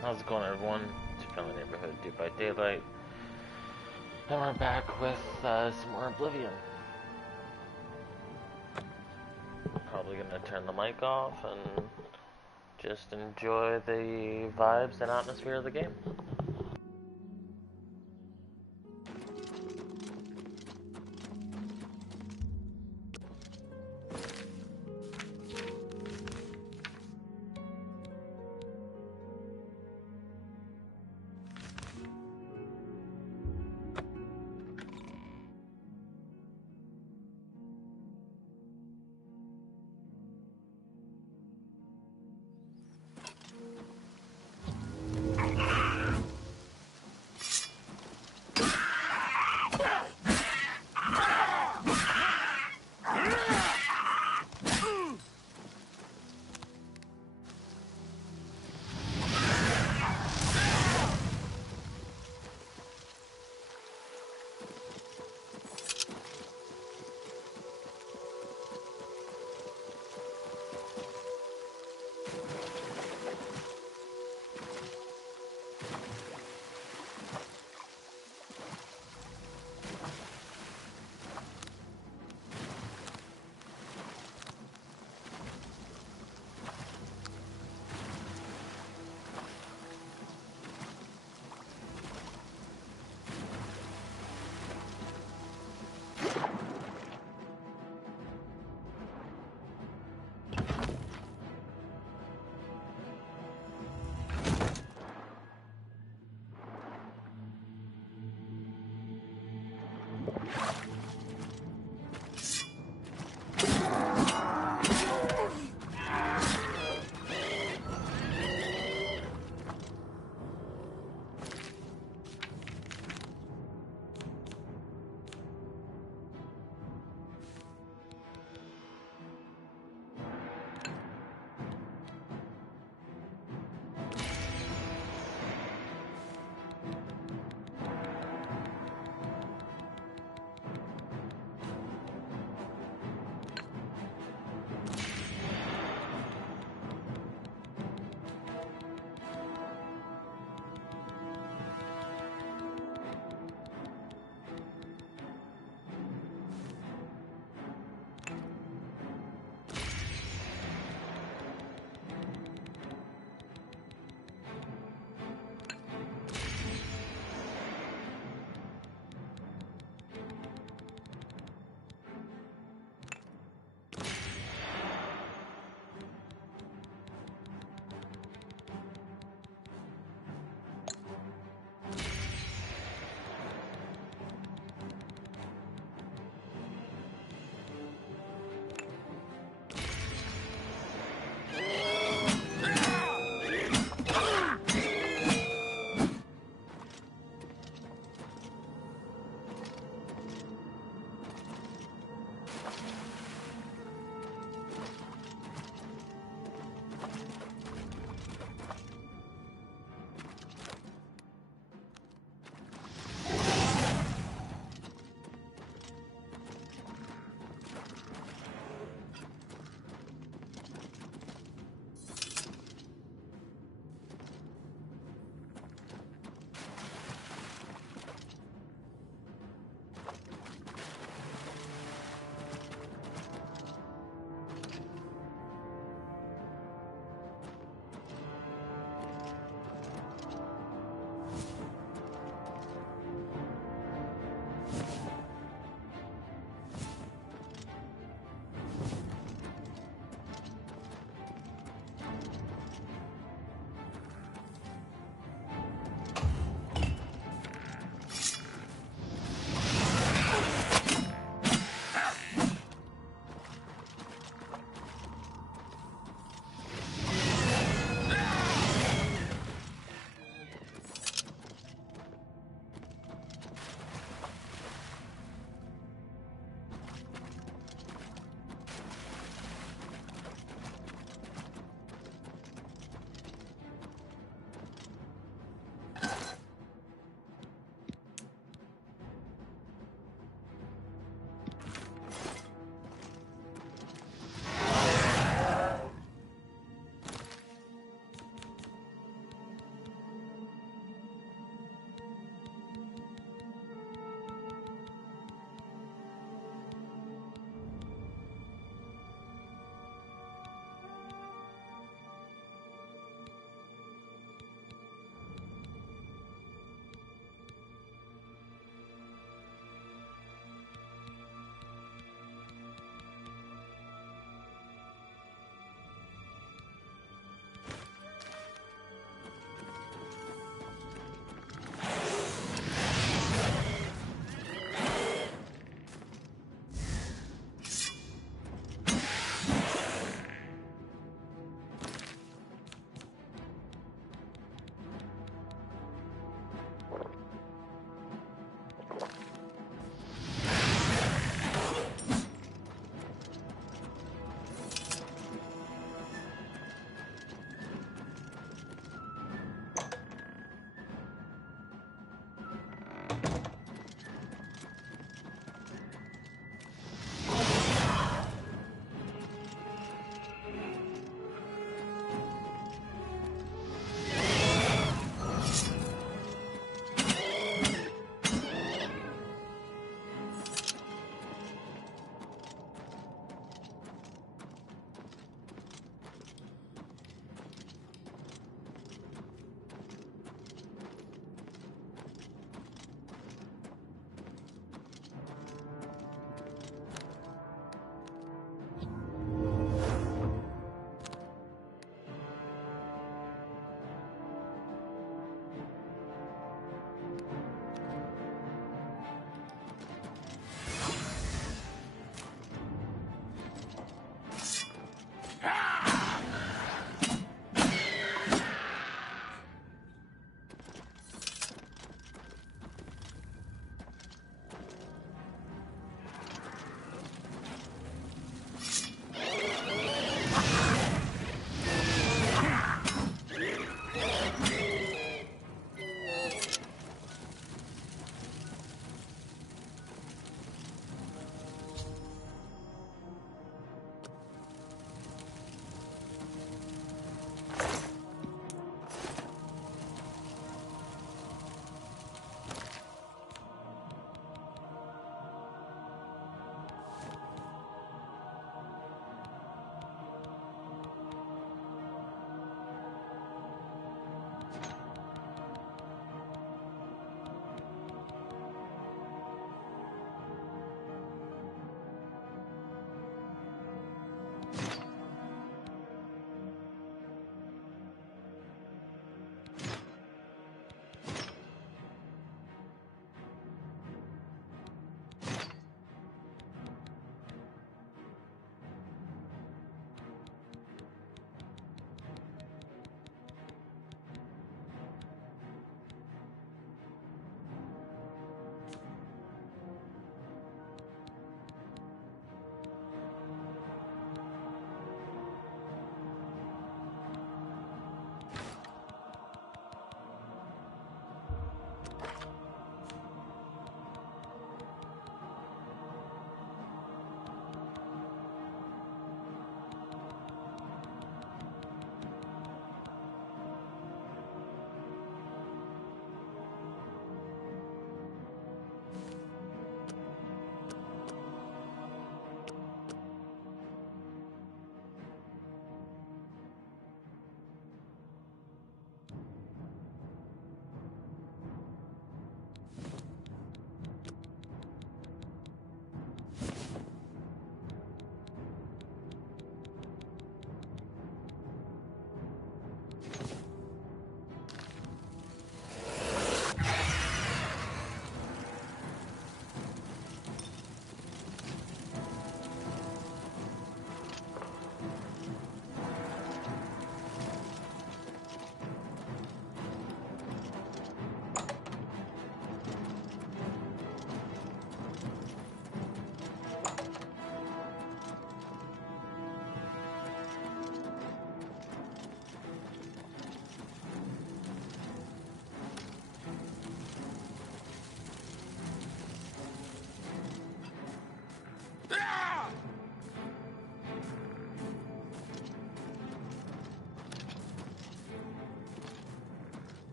How's it going, everyone? It's your friendly neighborhood Deep by Daylight. And we're back with some more Oblivion. Probably gonna turn the mic off and just enjoy the vibes and atmosphere of the game.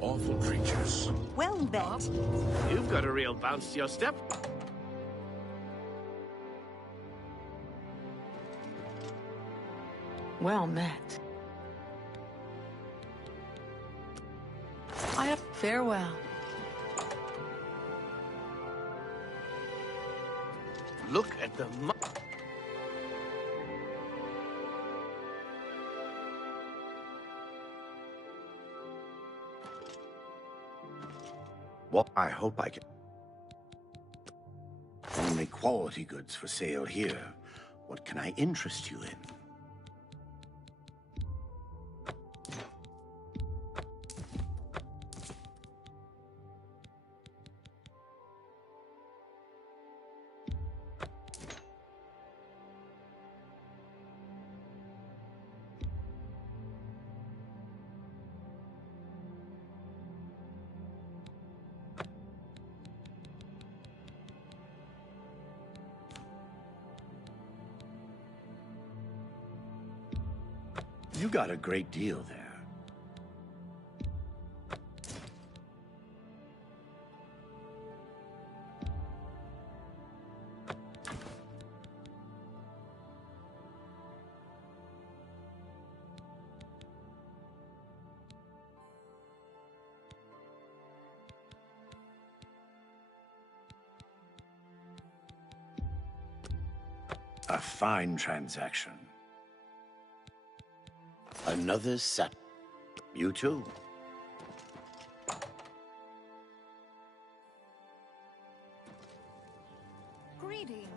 Awful creatures. Well bet. You've got a real bounce to your step. Well met. I have farewell. Look at the Well, I hope I can. Only quality goods for sale here. What can I interest you in? You got a great deal there. A fine transaction. Another set. You too. Greetings.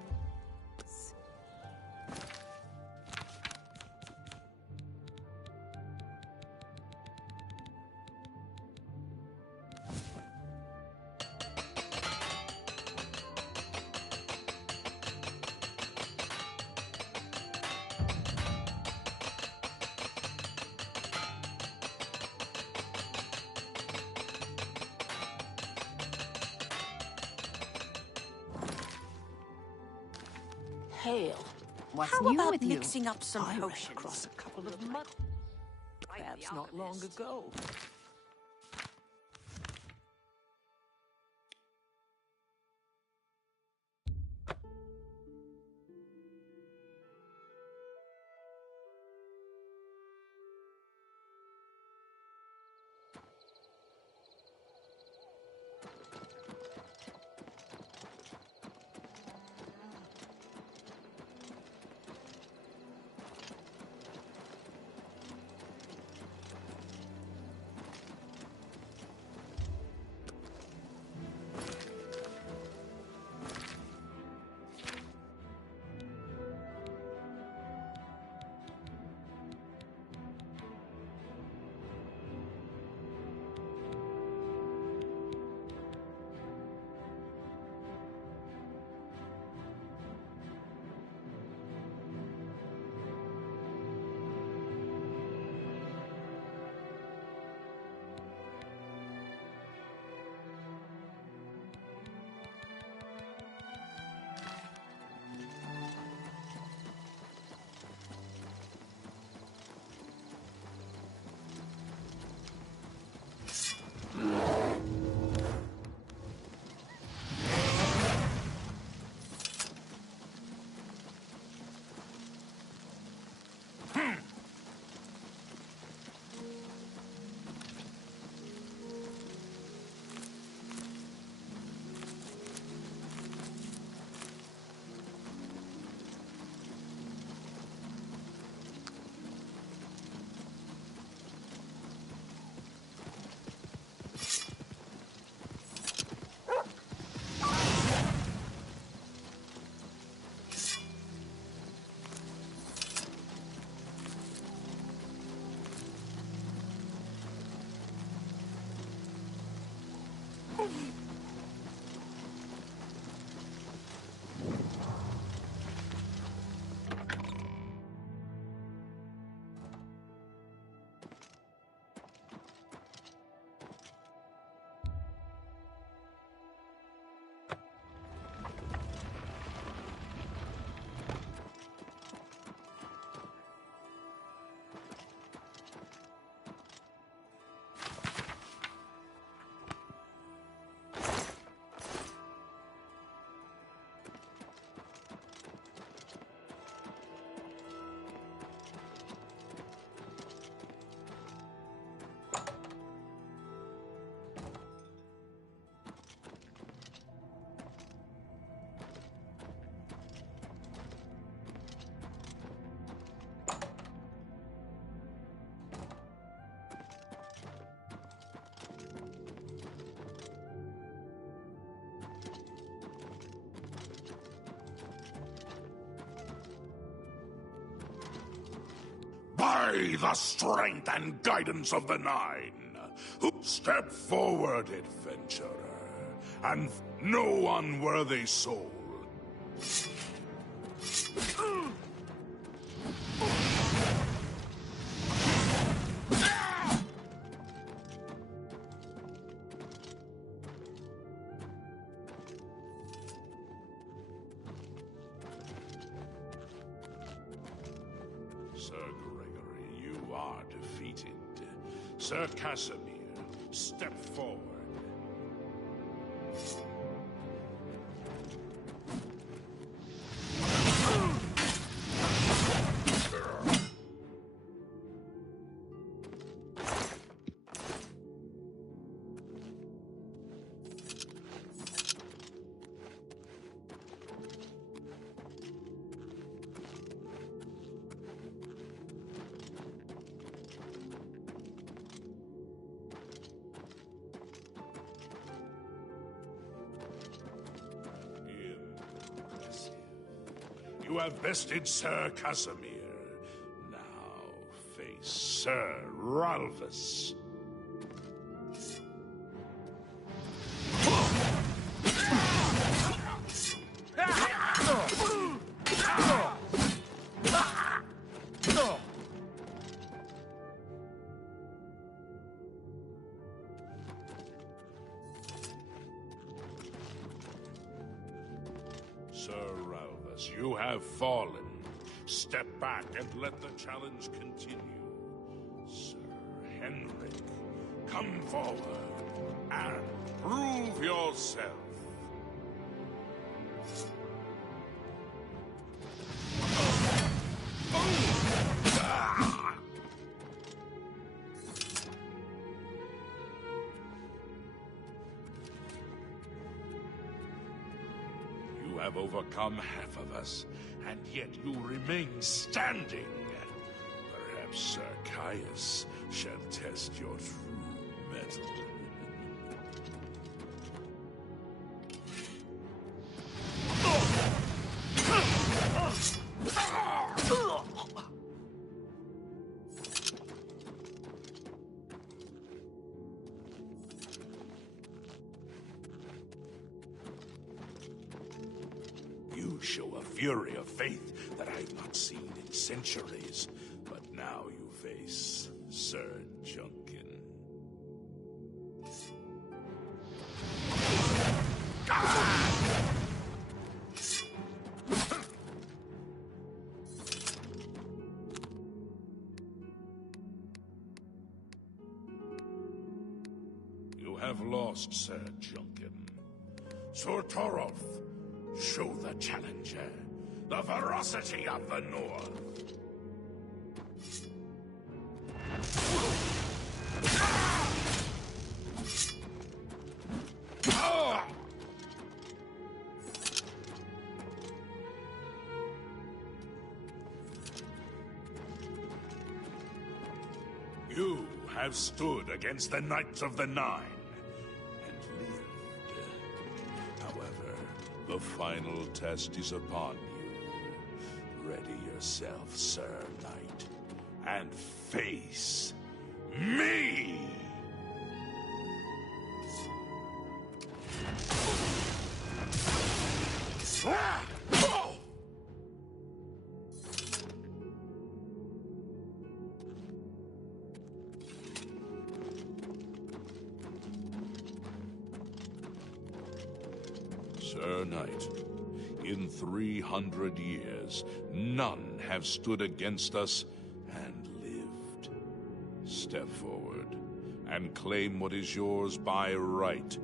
Hail. What's How new about with mixing you? up some I ran potions? across a couple of mud crabs not long ago. By the strength and guidance of the Nine, step forward, adventurer, and no unworthy soul. Sir Gregory, you are defeated. Sir Casimir, step forward. You have bested Sir Casimir. Now face Sir Ralphus. Sir Ralphus, you have fallen. Step back and let the challenge continue. Sir Henrik, come forward and prove yourself. You have overcome half of us, and yet you remain standing. Perhaps Sir Caius shall test your true mettle. You show a fury of faith that I've not seen in centuries. But now you face Sir Junkin. You have lost, Sir Junkin. Sir Torolf, show the challenger the ferocity of the North. You have stood against the Knights of the Nine and lived. However, the final test is upon you. Ready yourself, Sir Knight, and face me! Sir Knight, in 300 years, none have stood against us and lived. Step forward and claim what is yours by right.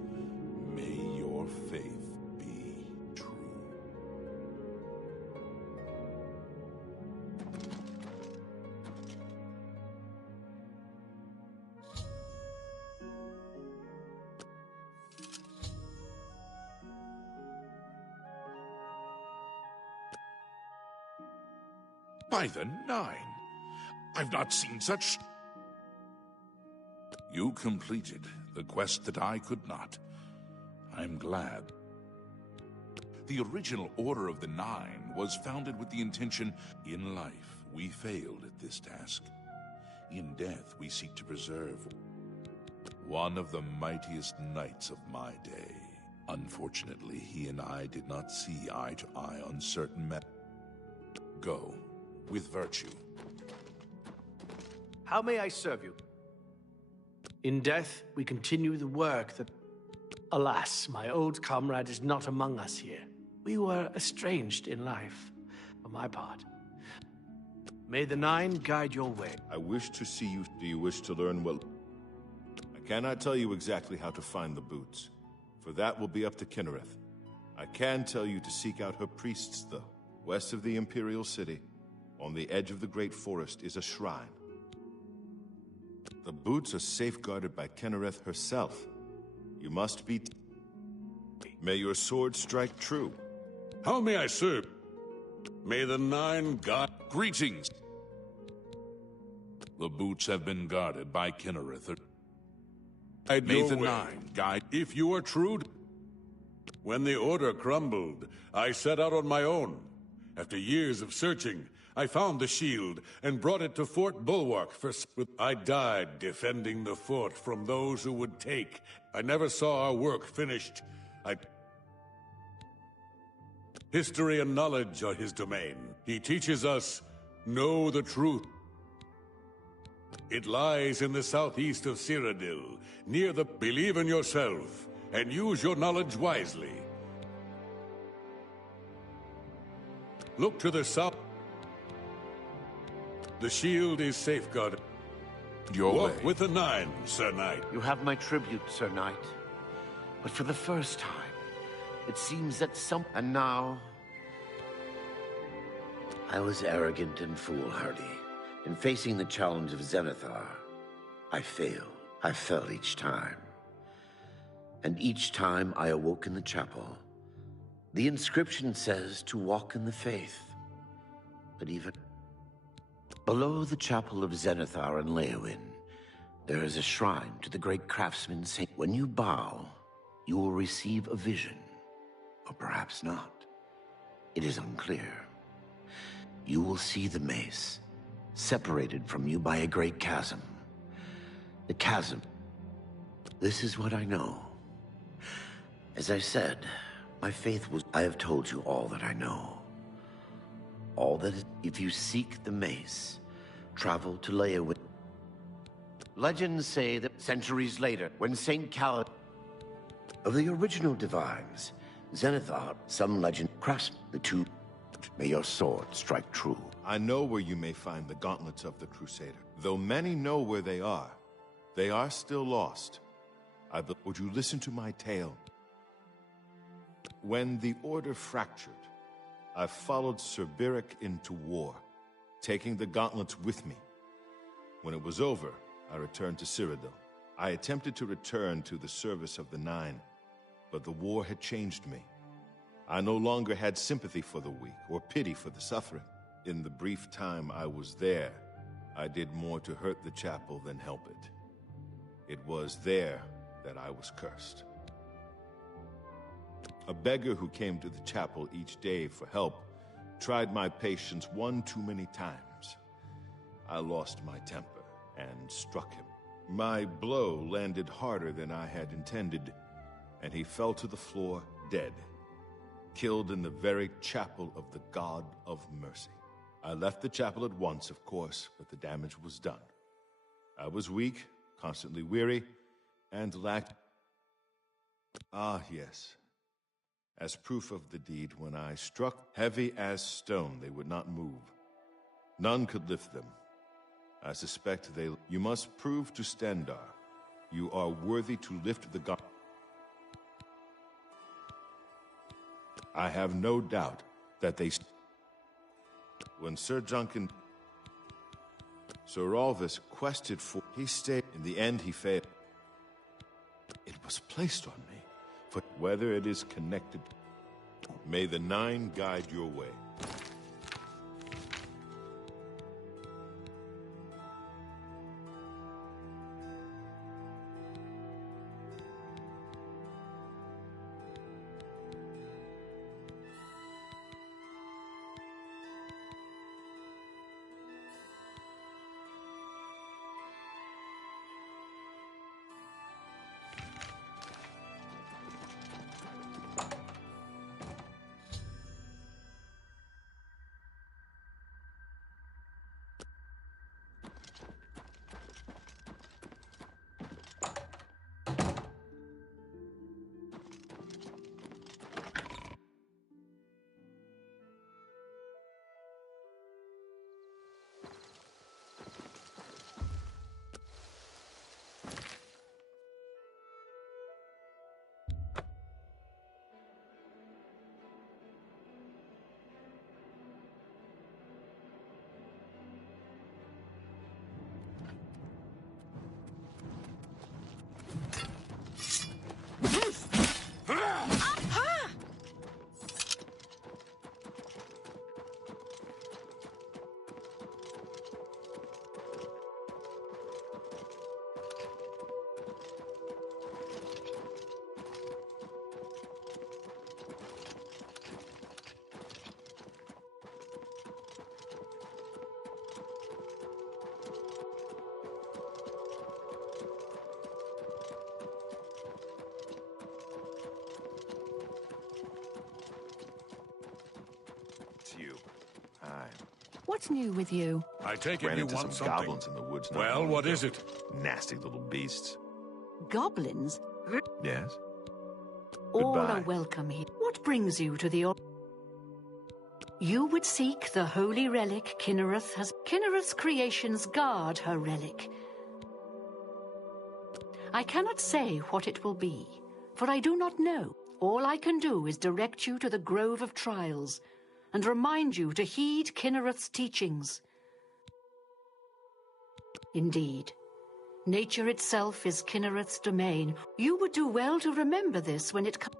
May your faith be true. By the Nine, I've not seen such... You completed the quest that I could not. I'm glad. The original Order of the Nine was founded with the intention, in life, We failed at this task. In death, we seek to preserve one of the mightiest knights of my day. Unfortunately, he and I did not see eye to eye on certain matters. Go, with virtue. How may I serve you? In death, we continue the work that... Alas, my old comrade is not among us here. We were estranged in life, for my part. May the Nine guide your way. I wish to see you. Do you wish to learn what... I cannot tell you exactly how to find the boots, for that will be up to Kinnereth. I can tell you to seek out her priests, though. West of the Imperial City, on the edge of the Great Forest, is a shrine. The boots are safeguarded by Kinnereth herself. You must be... May your sword strike true. How may I serve? May the Nine guide... Greetings! The boots have been guarded by Kinnereth. May the Nine guide... If you are true... When the Order crumbled, I set out on my own. After years of searching, I found the shield and brought it to Fort Bulwark for... I died defending the fort from those who would take. I never saw our work finished. History and knowledge are his domain. He teaches us, know the truth. It lies in the southeast of Cyrodiil, near the... Believe in yourself, and use your knowledge wisely. Look to the south. The shield is safeguarded. Walk with the Nine, Sir Knight. You have my tribute, Sir Knight. But for the first time, it seems that And now... I was arrogant and foolhardy. In facing the challenge of Zenithar, I failed. I fell each time. And each time I awoke in the chapel. The inscription says to walk in the faith. But even... Below the chapel of Zenithar and Leowyn, there is a shrine to the great craftsman Saint. When you bow, you will receive a vision. Or perhaps not. It is unclear. You will see the mace, separated from you by a great chasm. The chasm. This is what I know. As I said, my faith was... I have told you all that I know. All that is... If you seek the mace, travel to Leowyn. Legends say that centuries later, when Saint Callid... Of the original divines, Zenithar, some legend crafts the two. May your sword strike true. I know where you may find the gauntlets of the Crusader. Though many know where they are still lost. Would you listen to my tale? When the Order fractured, I followed Sir Beric into war, taking the gauntlets with me. When it was over, I returned to Cyrodiil. I attempted to return to the service of the Nine, but the war had changed me. I no longer had sympathy for the weak or pity for the suffering. In the brief time I was there, I did more to hurt the chapel than help it. It was there that I was cursed. A beggar who came to the chapel each day for help tried my patience one too many times. I lost my temper and struck him. My blow landed harder than I had intended, and he fell to the floor dead, killed in the very chapel of the God of Mercy. I left the chapel at once, of course, but the damage was done. I was weak, constantly weary, and lacked... Ah, yes. As proof of the deed, when I struck heavy as stone, they would not move. None could lift them. I suspect they... You must prove to Stendarr you are worthy to lift the god. I have no doubt that they... When Sir Juncan... Sir Alvis quested for... He stayed. In the end, he failed. It was placed on me. For whether it is connected... May the Nine guide your way. What's new with you? I take it Ran you into want some something. goblins in the woods. not Well, long what ago. is it? Nasty little beasts. Goblins? Yes? All Goodbye. are welcome here. What brings you to the... You would seek the holy relic Kinnereth has... Kinnereth's creations guard her relic. I cannot say what it will be, for I do not know. All I can do is direct you to the Grove of Trials, and remind you to heed Kinnereth's teachings. Indeed, nature itself is Kinnereth's domain. You would do well to remember this when it comes.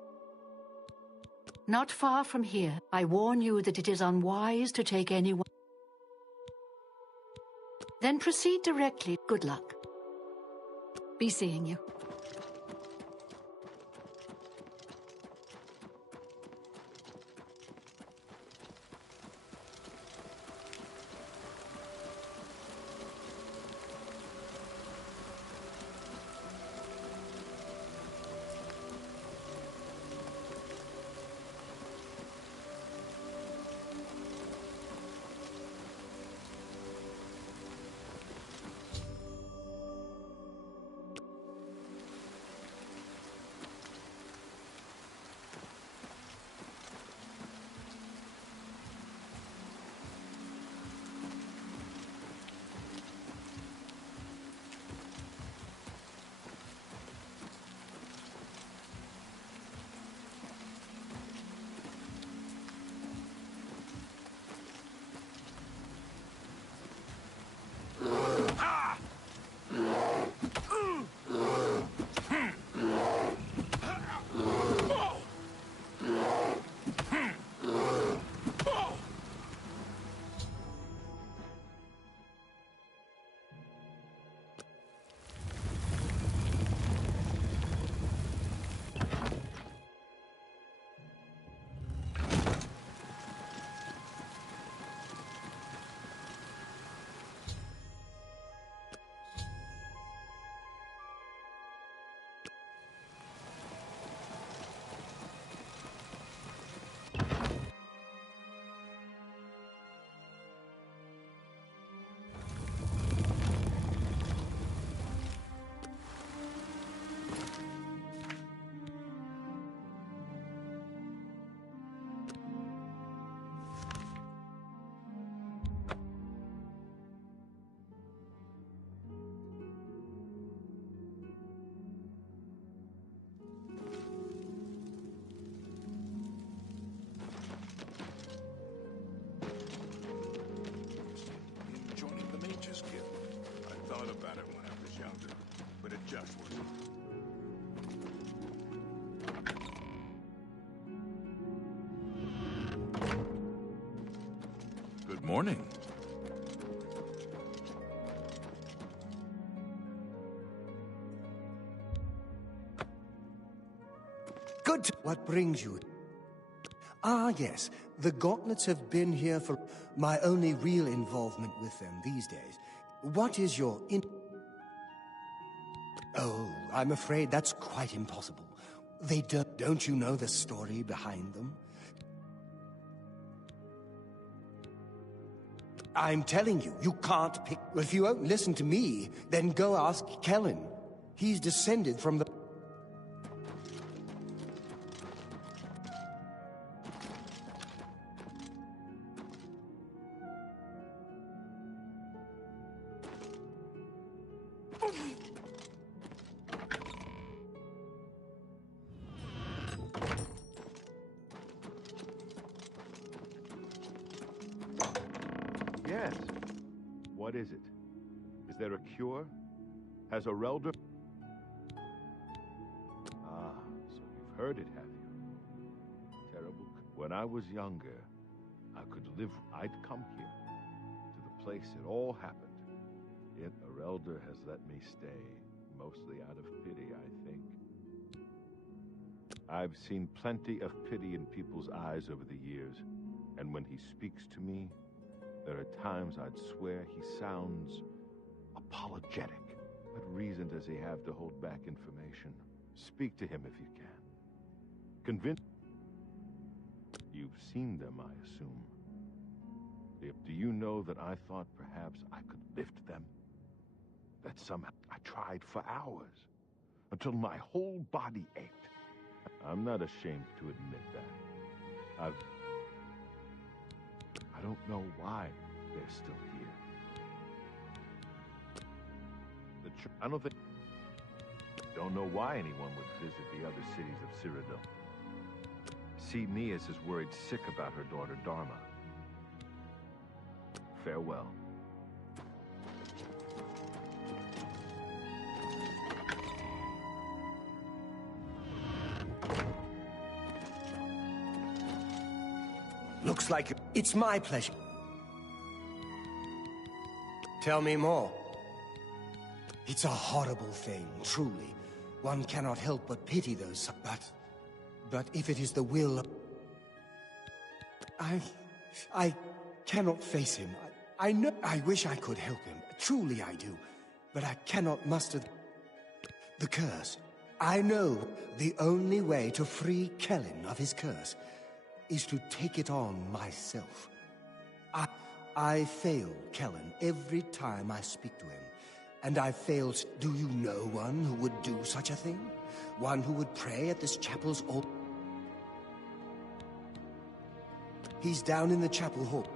Not far from here, I warn you that it is unwise to take anyone. Then proceed directly. Good luck. Be seeing you. Joining the Mages Guild. I thought about it when I was younger, but it just wasn't. Good morning. Good. What brings you? Ah, yes. The gauntlets have been here for my only real involvement with them these days. What is your Oh, I'm afraid that's quite impossible. They don't you know the story behind them? I'm telling you, you can't pick... If you won't listen to me, then go ask Kellen. He's descended from the... Yes. What is it? Is there a cure? Has Arelder... Ah, so you've heard it, have you? Terrible. When I was younger, I could live... I'd come here, to the place it all happened. Yet Arelder has let me stay, mostly out of pity, I think. I've seen plenty of pity in people's eyes over the years, and when he speaks to me, there are times I'd swear he sounds apologetic. What reason does he have to hold back information? Speak to him if you can. Convince... You've seen them, I assume. Do you know that I thought perhaps I could lift them? That somehow I tried for hours, until my whole body ached. I'm not ashamed to admit that. I don't know why they're still here. I don't know why anyone would visit the other cities of Cyrodiil. See, Neas is worried sick about her daughter Dharma. Farewell. Looks like it's my pleasure. Tell me more. It's a horrible thing, truly. One cannot help but pity those... But if it is the will of... I cannot face him. I know... I wish I could help him. Truly I do. But I cannot muster the curse. I know the only way to free Kellen of his curse is to take it on myself. I fail Kellen every time I speak to him. And I failed. Do you know one who would do such a thing? One who would pray at this chapel's altar? He's down in the chapel hall.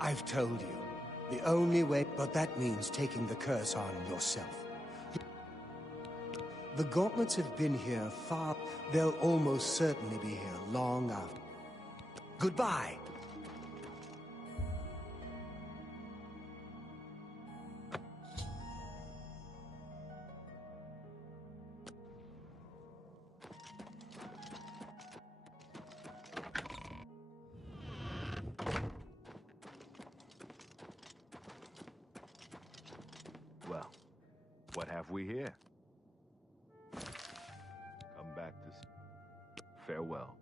I've told you. The only way, but that means taking the curse on yourself. The gauntlets have been here far. They'll almost certainly be here long after. Goodbye. Well, what have we here? Come back to... Farewell.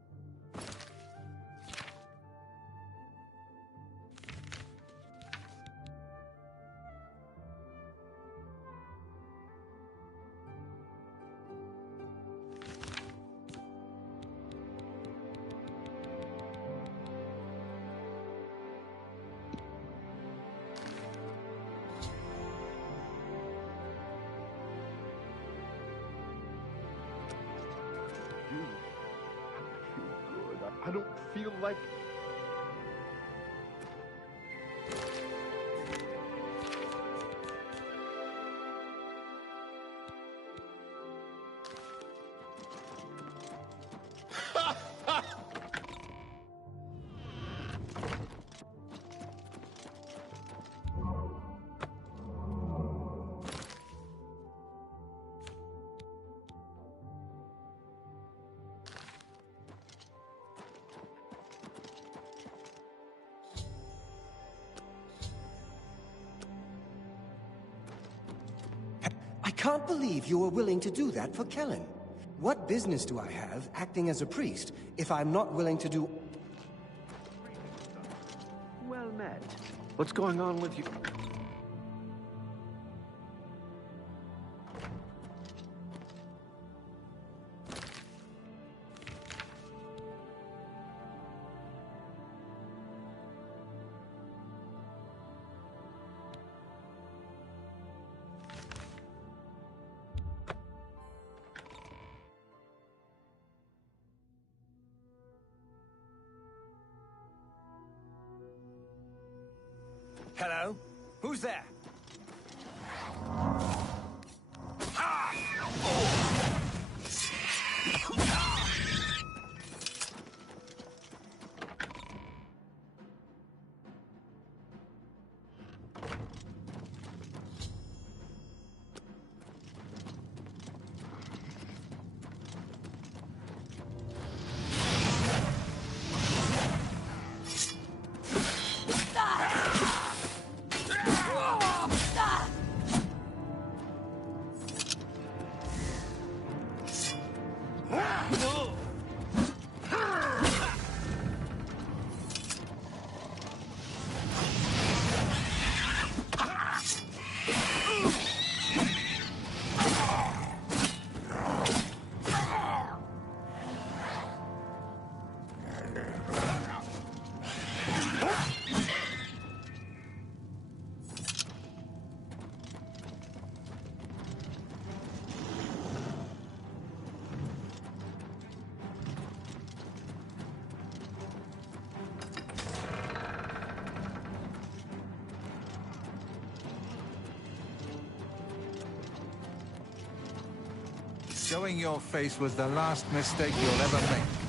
I don't feel like... I can't believe you were willing to do that for Kellen. What business do I have acting as a priest if I'm not willing to do... Well met. What's going on with you? Hello? Who's there? Showing your face was the last mistake you'll ever make.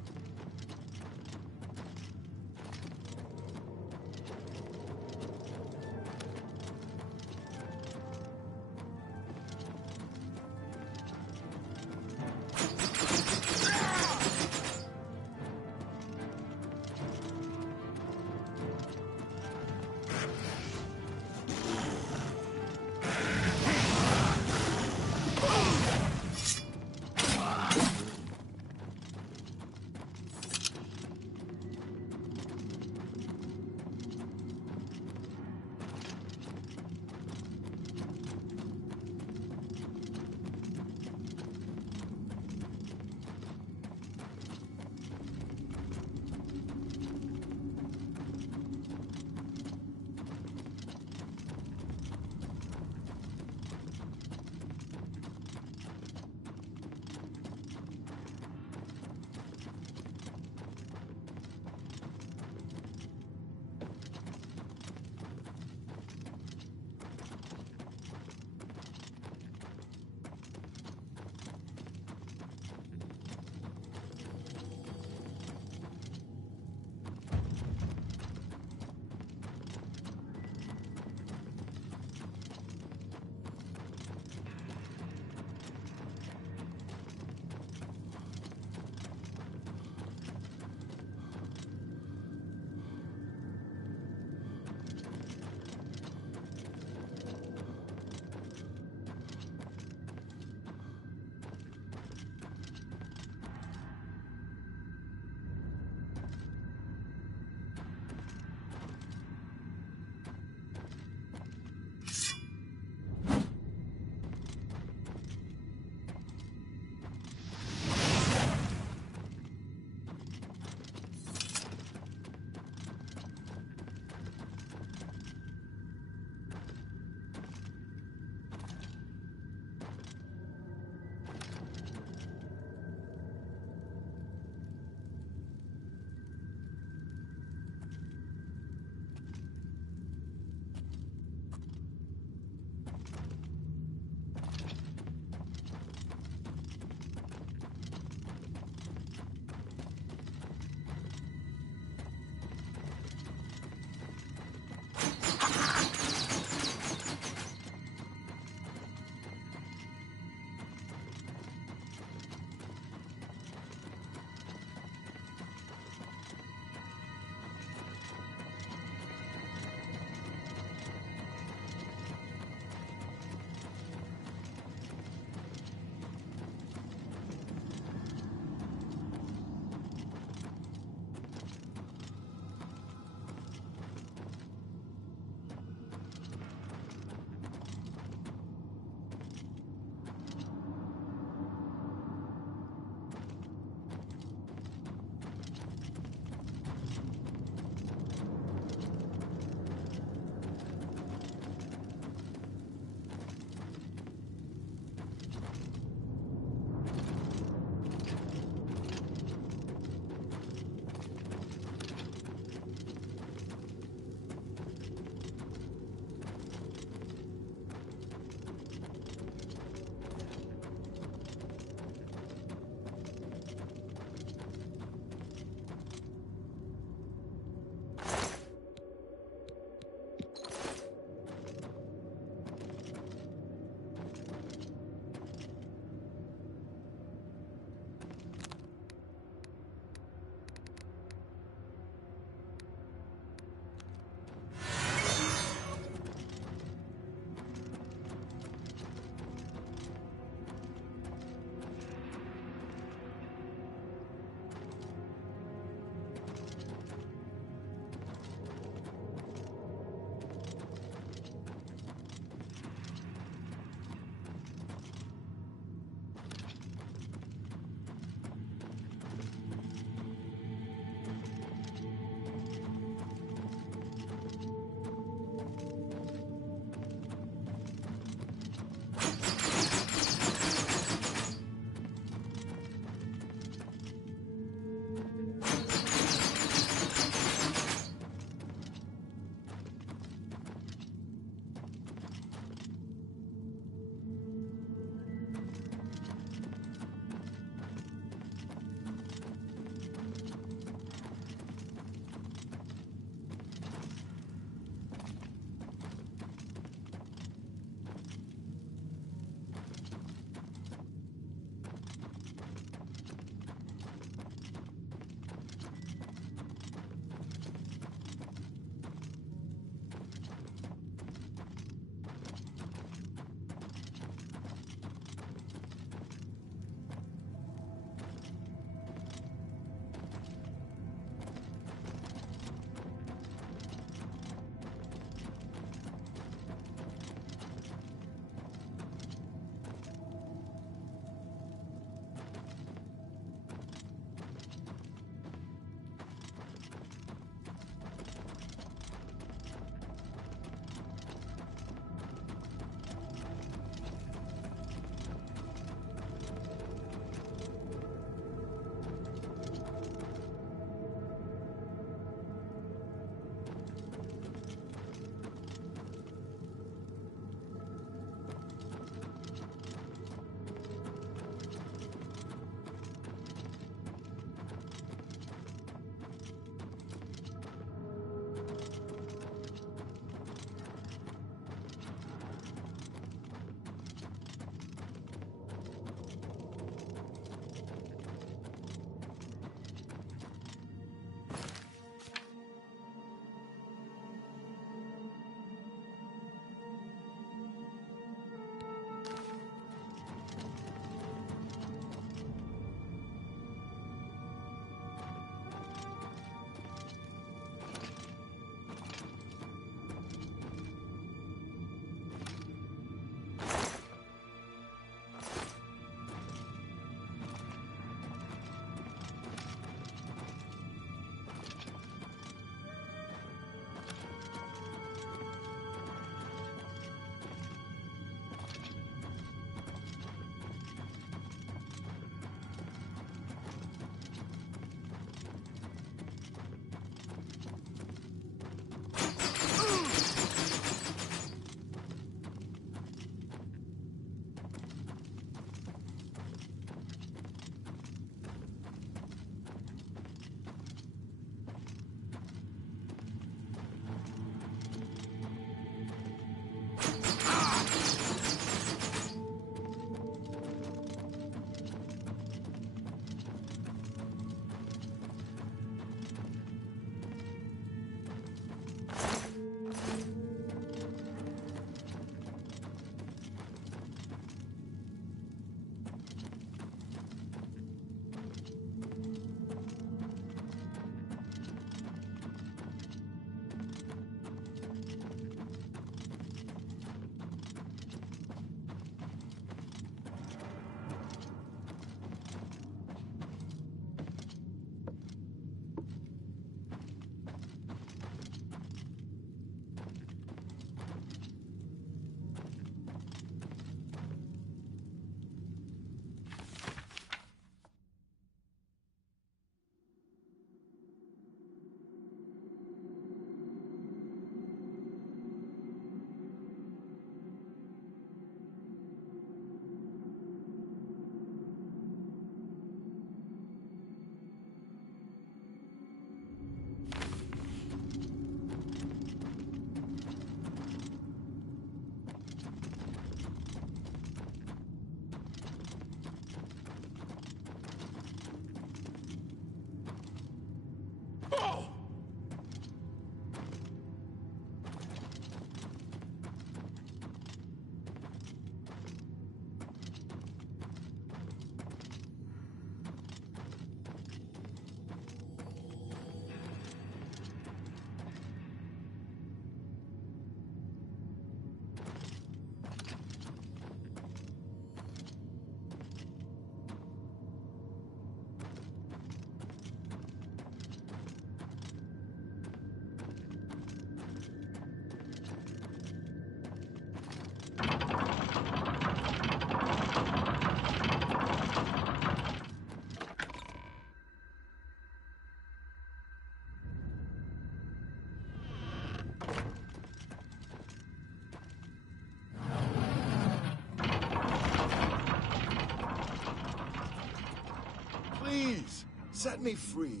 Please, set me free.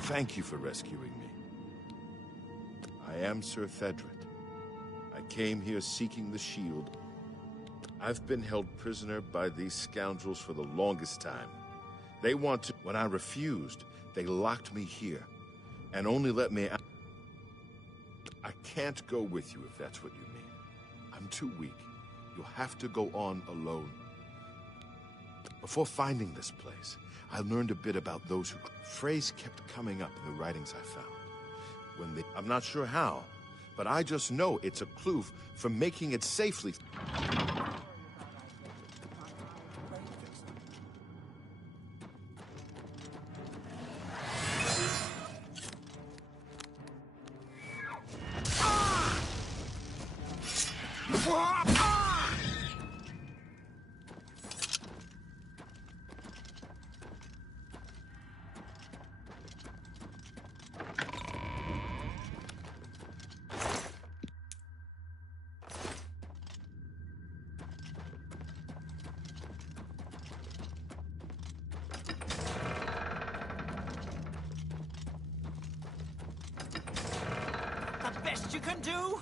Thank you for rescuing me. I am Sir Thedred. I came here seeking the shield. I've been held prisoner by these scoundrels for the longest time. They want to... When I refused, they locked me here and only let me out. I can't go with you if that's what you mean. I'm too weak. You'll have to go on alone. Before finding this place, I learned a bit about those who... Phrase kept coming up in the writings I found. When they... I'm not sure how, but I just know it's a clue for making it safely. The best you can do?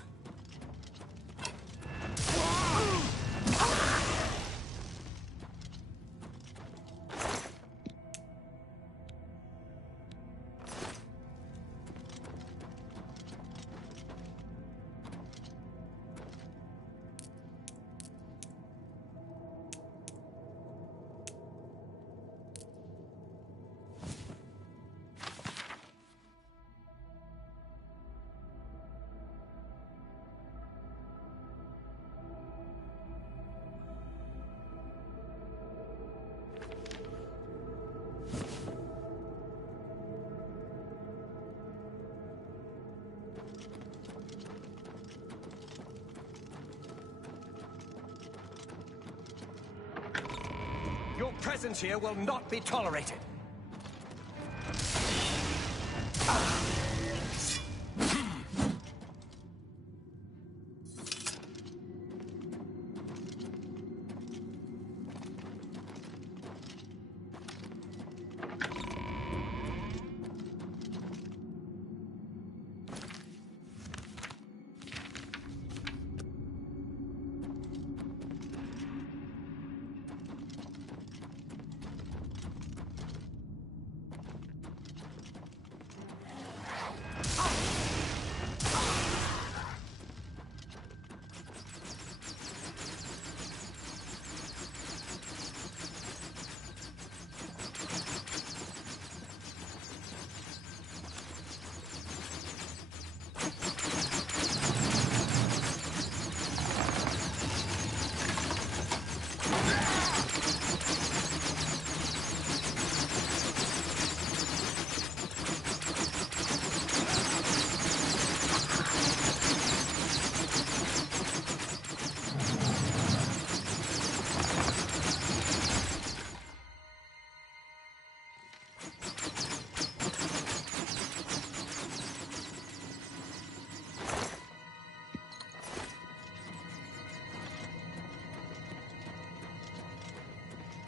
Your presence here will not be tolerated.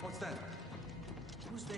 What's that? Who's there?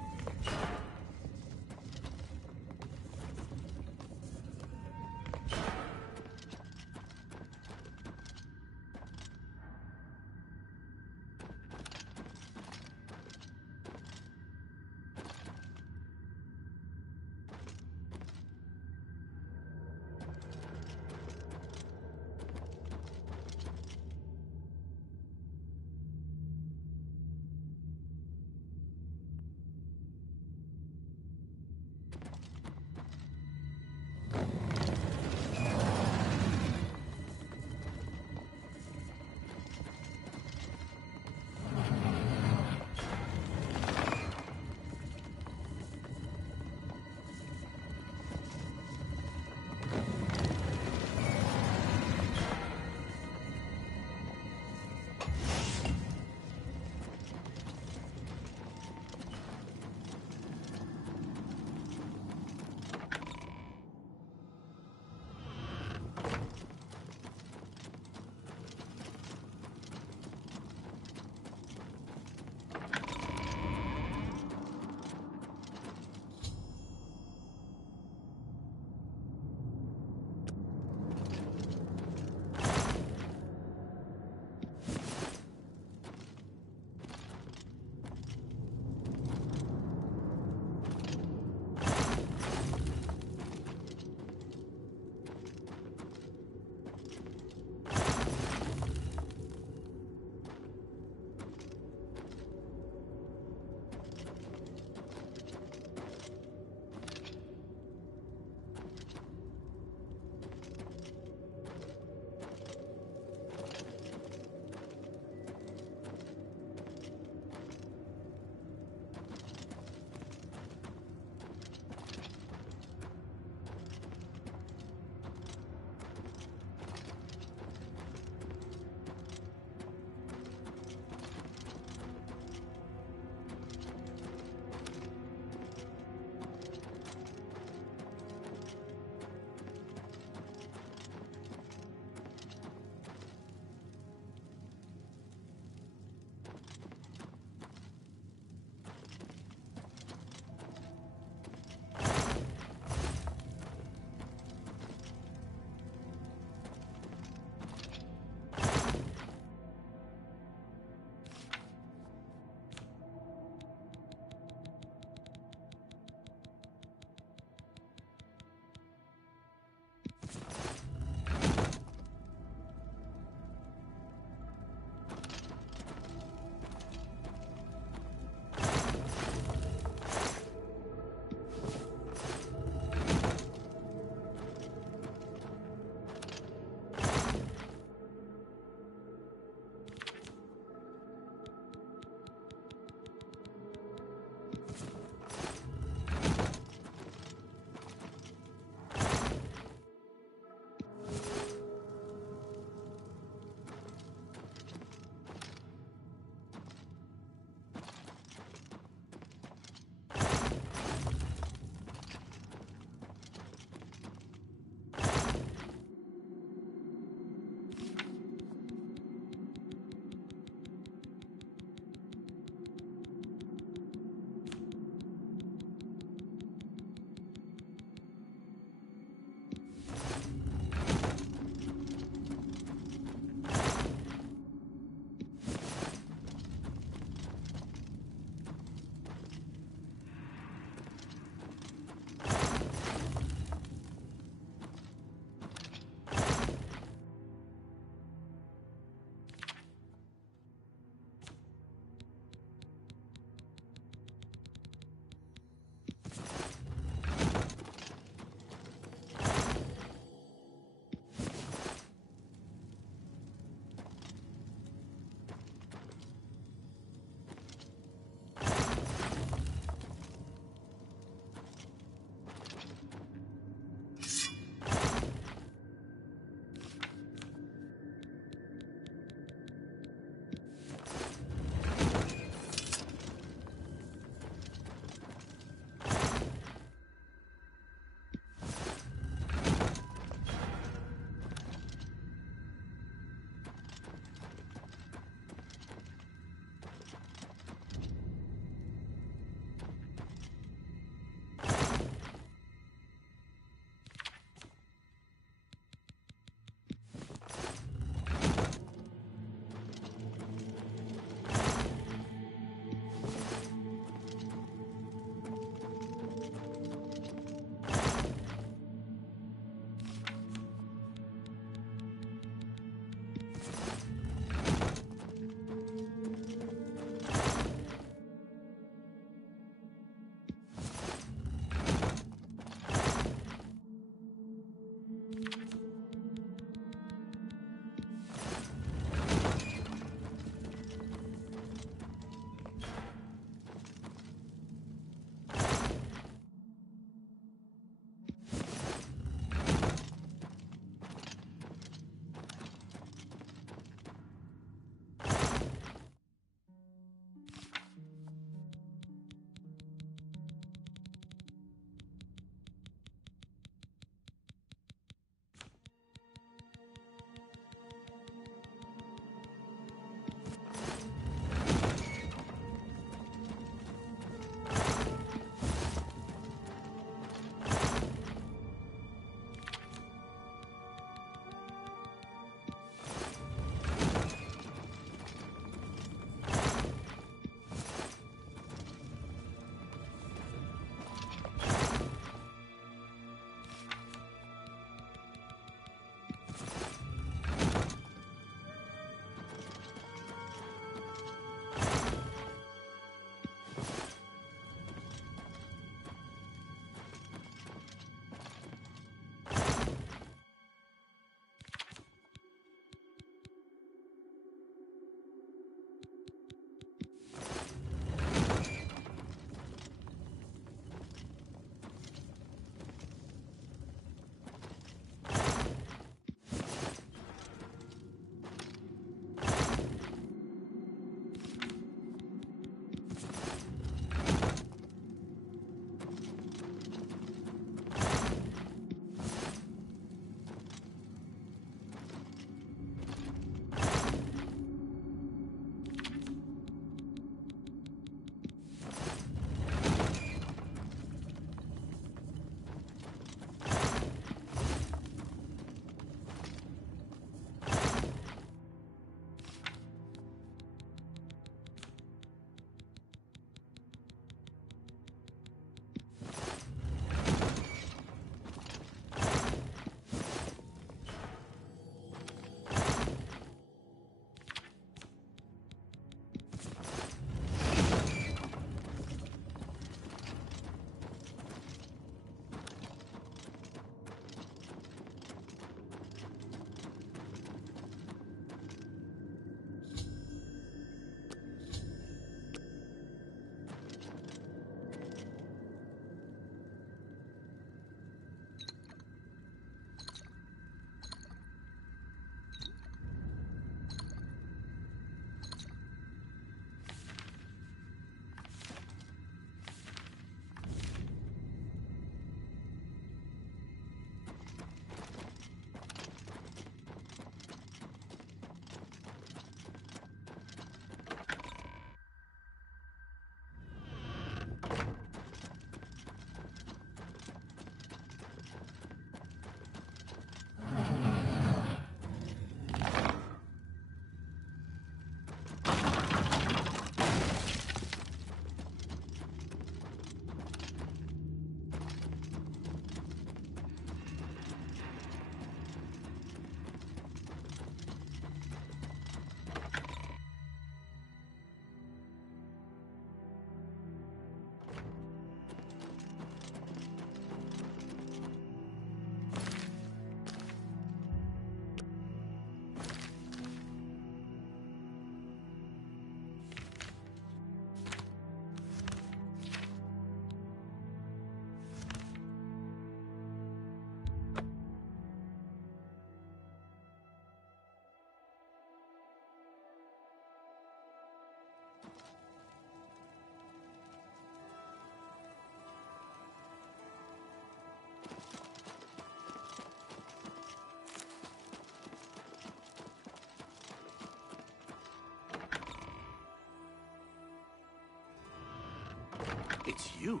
It's you.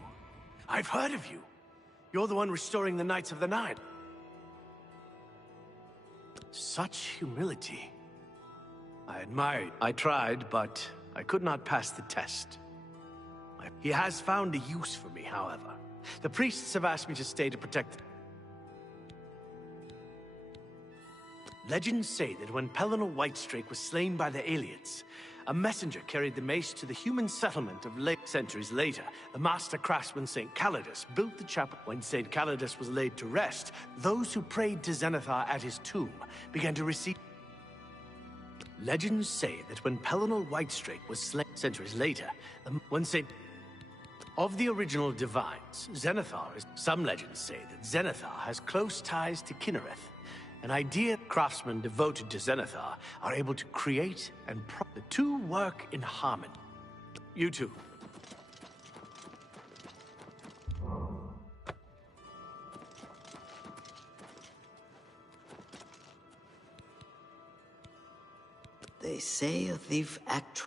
I've heard of you. You're the one restoring the Knights of the Nine. Such humility. I admire you. I tried, but I could not pass the test. He has found a use for me, however. The priests have asked me to stay to protect them. Legends say that when Pellinor Whitestrake was slain by the Aliens, a messenger carried the mace to the human settlement of late centuries later. The master craftsman St. Calidus built the chapel. When St. Calidus was laid to rest, those who prayed to Zenithar at his tomb began to receive... Legends say that when Pellinor Whitestrake was slain centuries later, when St. Of the original divines, Zenithar is... Some legends say that Zenithar has close ties to Kinnereth. An idea craftsmen devoted to Zenithar are able to create and the two work in harmony. You two. They say a thief act.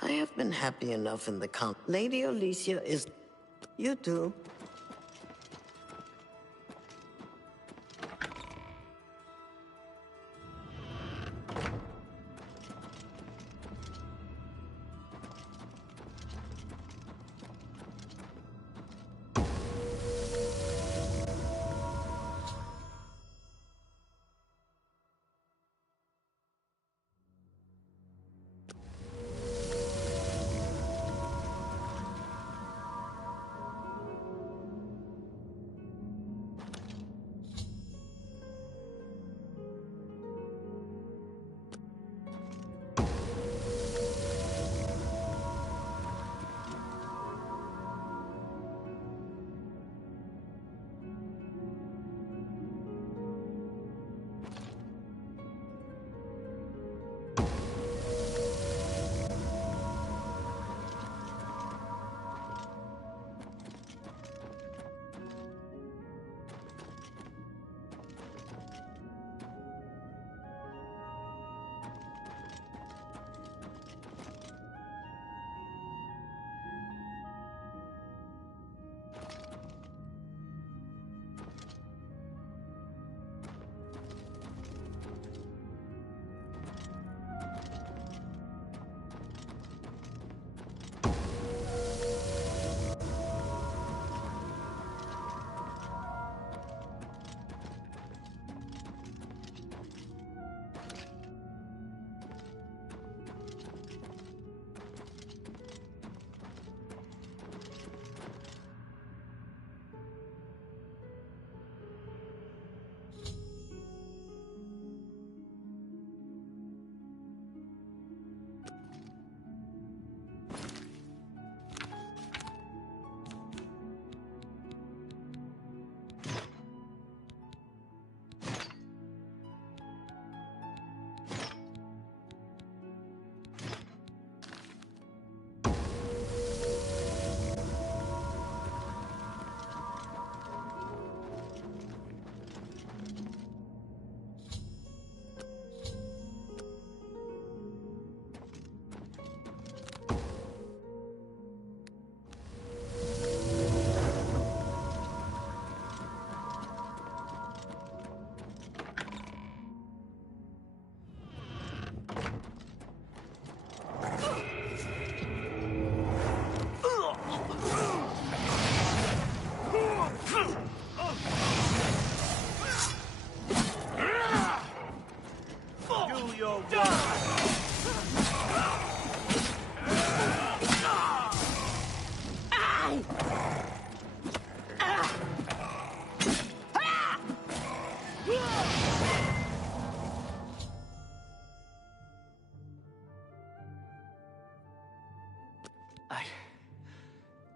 I have been happy enough in the camp. Lady Alicia is... You too.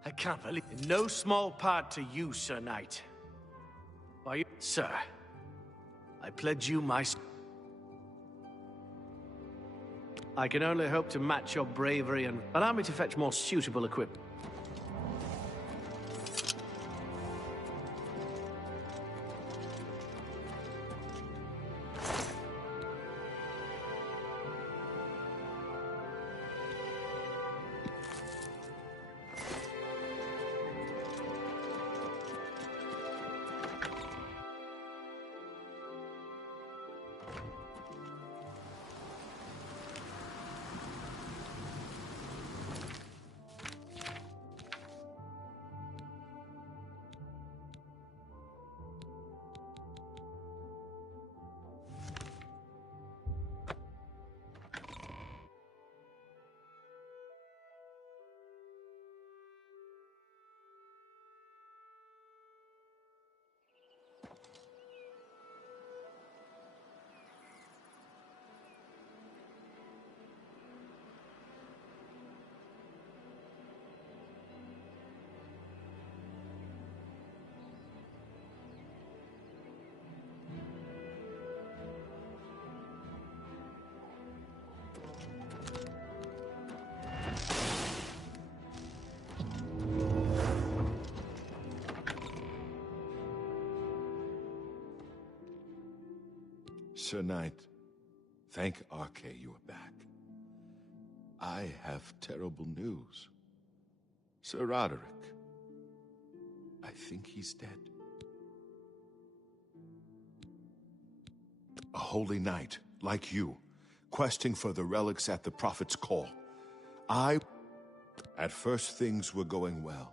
I can't believe... In no small part to you, Sir Knight. Why, sir, I pledge you my... I can only hope to match your bravery and allow me to fetch more suitable equipment. Sir Knight, thank Arche you are back. I have terrible news. Sir Roderick, I think he's dead. A holy knight, like you, questing for the relics at the Prophet's call. At first things were going well.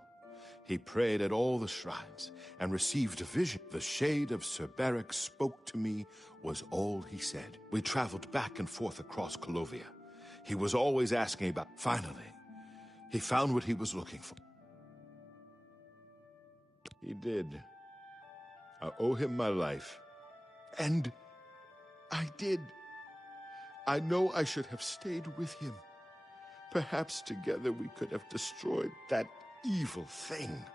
He prayed at all the shrines and received a vision. The shade of Sir Beric spoke to me was all he said. We traveled back and forth across Colovia. He was always asking about... Finally, he found what he was looking for. He did. I owe him my life. And I did. I know I should have stayed with him. Perhaps together we could have destroyed that evil thing.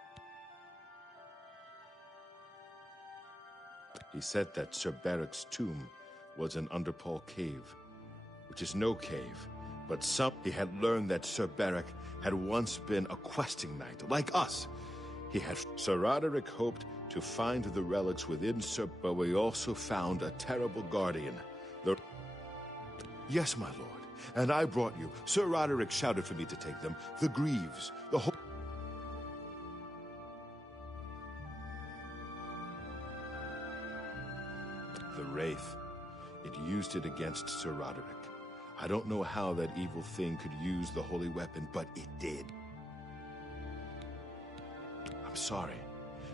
He said that Sir Beric's tomb was an Underpaw cave, which is no cave, but he had learned that Sir Beric had once been a questing knight, like us. Sir Roderick hoped to find the relics within but we also found a terrible guardian. Yes, my lord, and I brought you. Sir Roderick shouted for me to take them. The Greaves, the whole... The Wraith. It used it against Sir Roderick. I don't know how that evil thing could use the holy weapon, but it did. I'm sorry.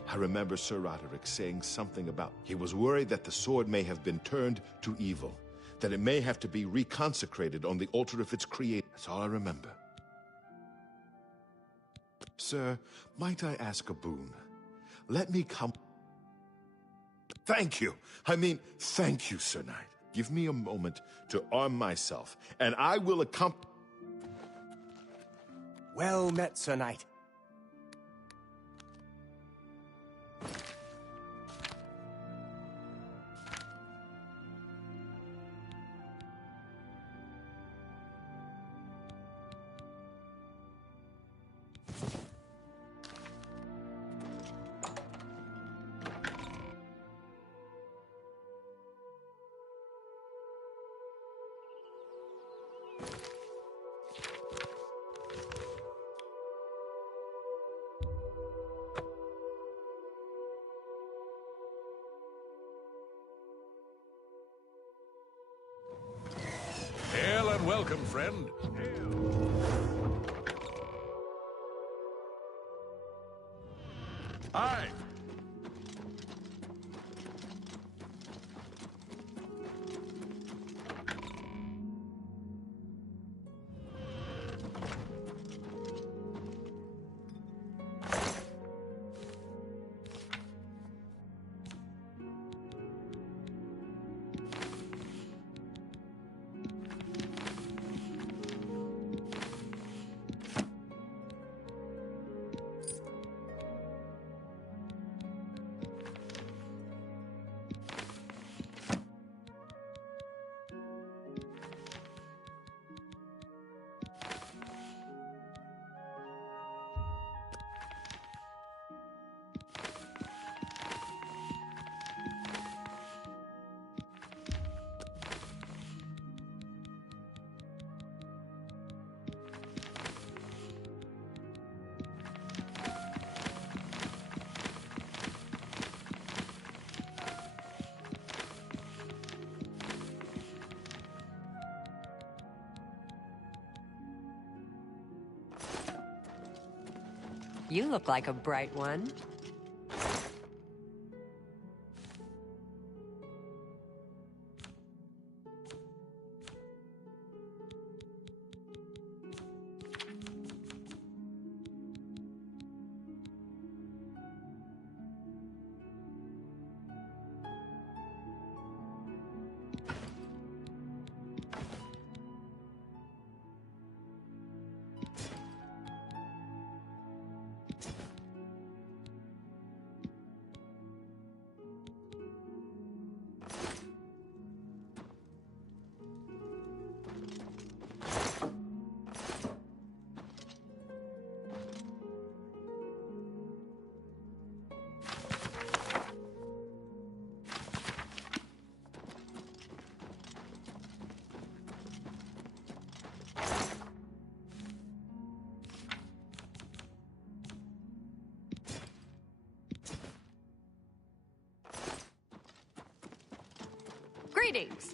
I remember Sir Roderick saying something about... He was worried that the sword may have been turned to evil, that it may have to be reconsecrated on the altar of its creator. That's all I remember. Sir, might I ask a boon? Let me come... Thank you. I mean, thank you, Sir Knight. Give me a moment to arm myself, and I will accompany... Well met, Sir Knight. Hail and welcome, friend. Aye. You look like a bright one. Greetings.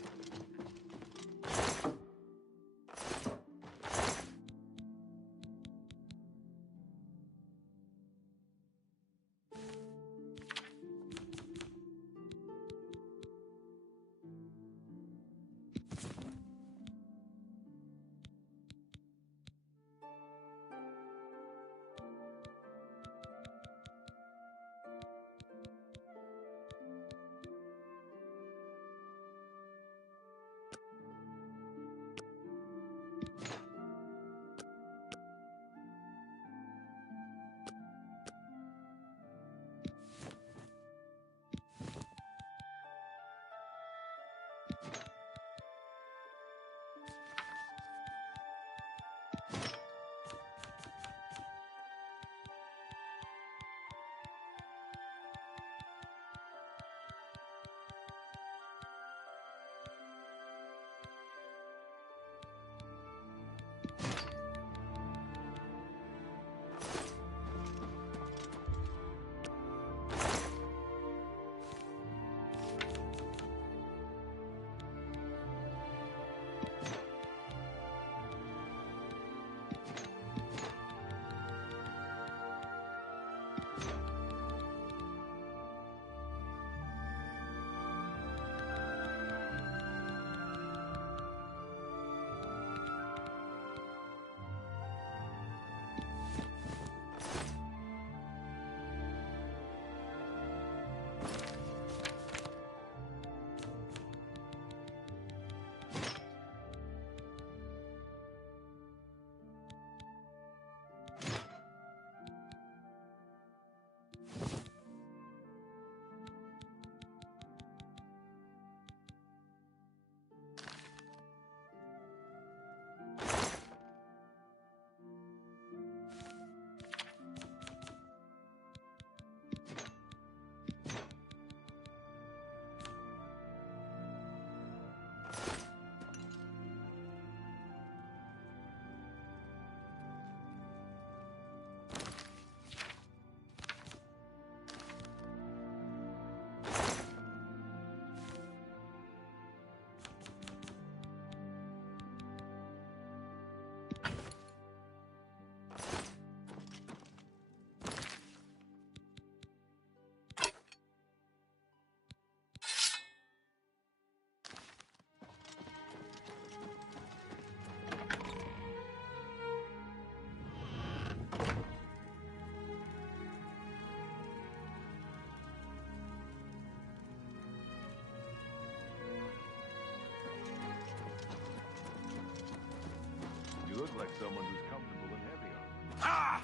You look like someone who's comfortable in heavy armor. Ah!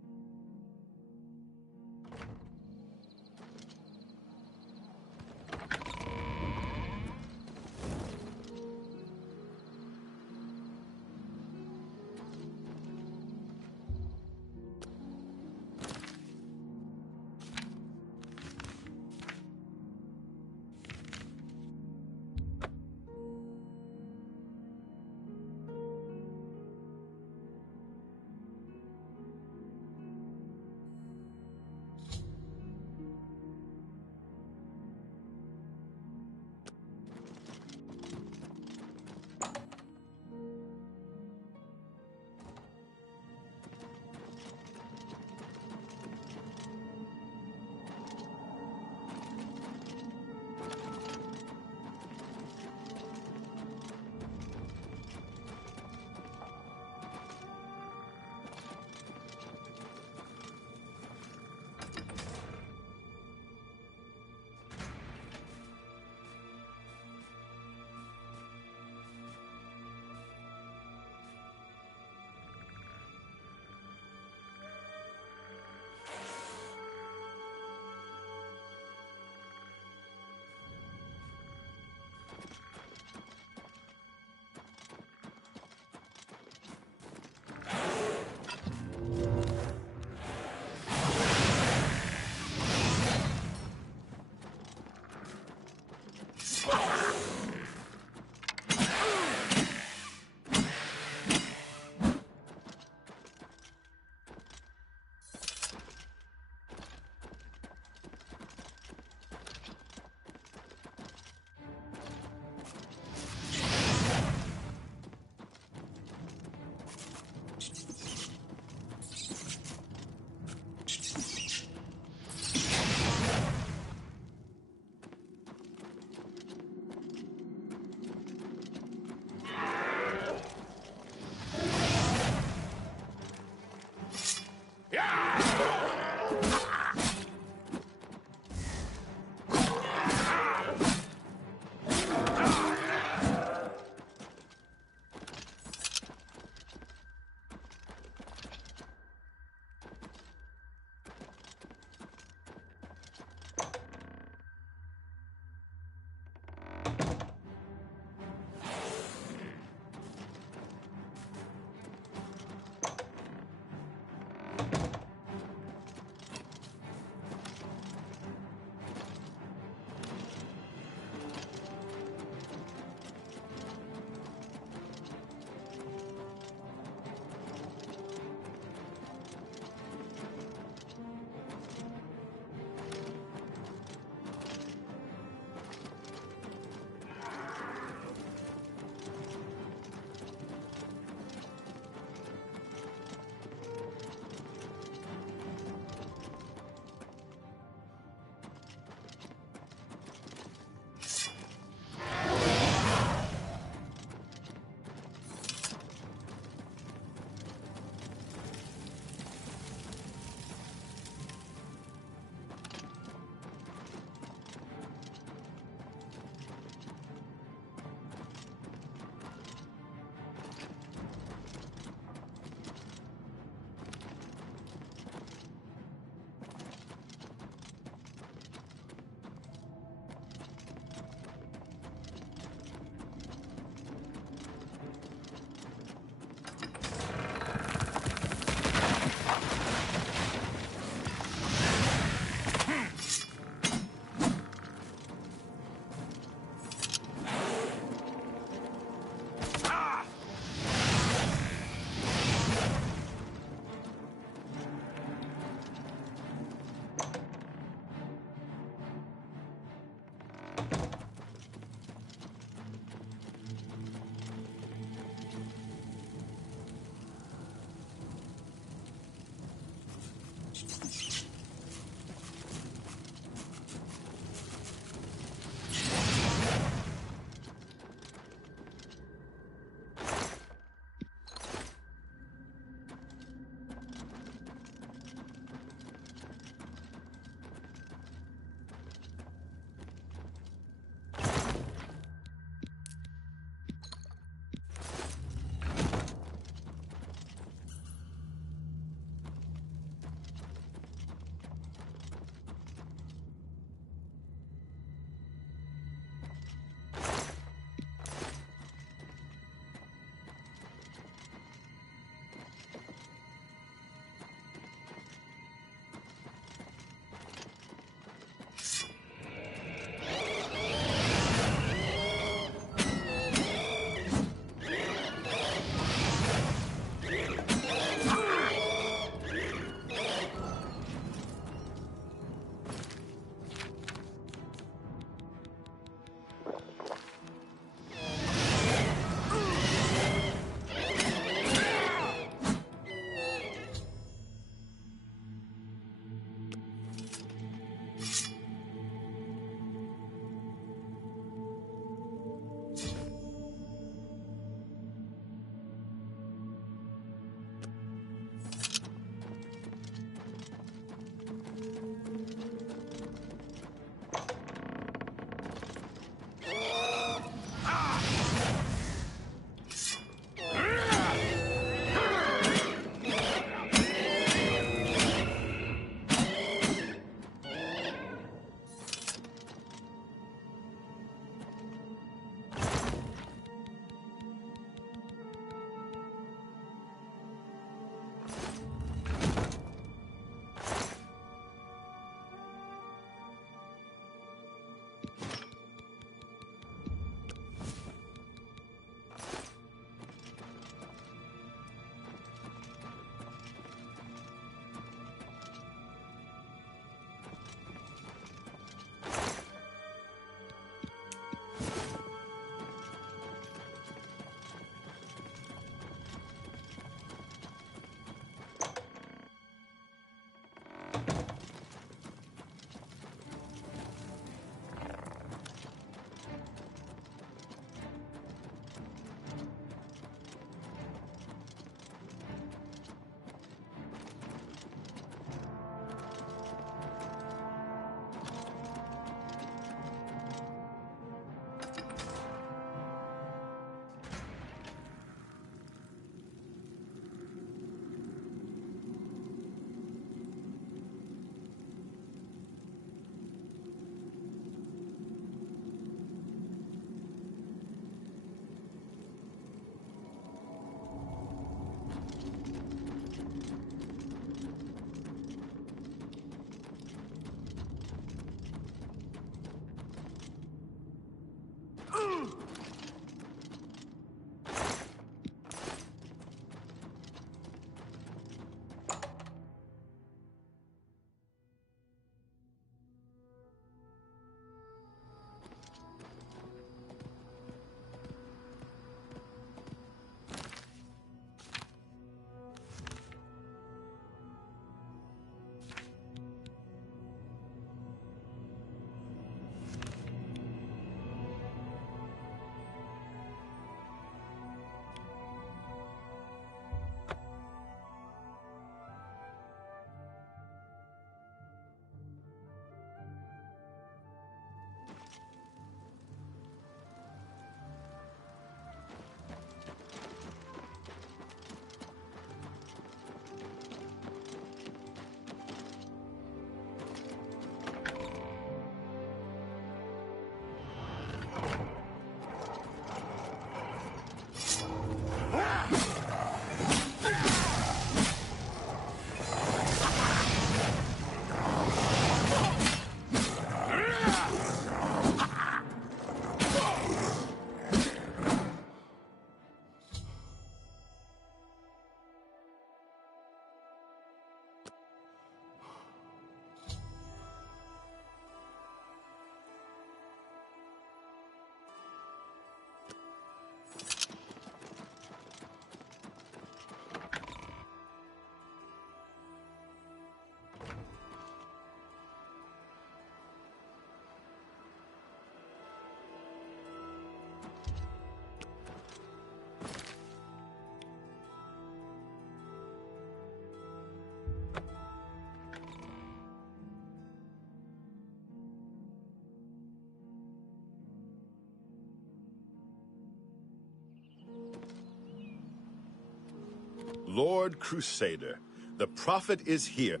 Lord Crusader, the prophet is here.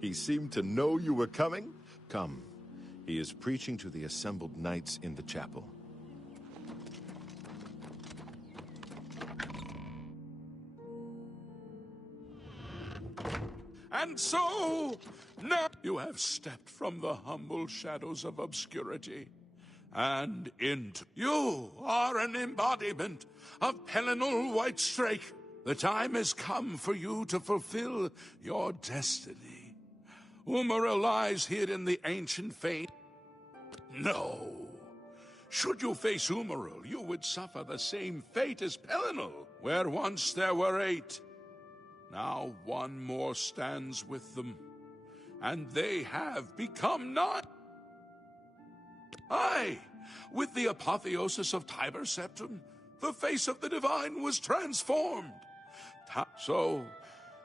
He seemed to know you were coming. Come. He is preaching to the assembled knights in the chapel. And so, now you have stepped from the humble shadows of obscurity and into... You are an embodiment of Pelinal Whitestrake. The time has come for you to fulfill your destiny. Umaril lies hid in the ancient fate. No. Should you face Umaril, you would suffer the same fate as Pelinal, where once there were 8. Now one more stands with them, and they have become 9. Aye, with the apotheosis of Tiber Septim, the face of the divine was transformed. So,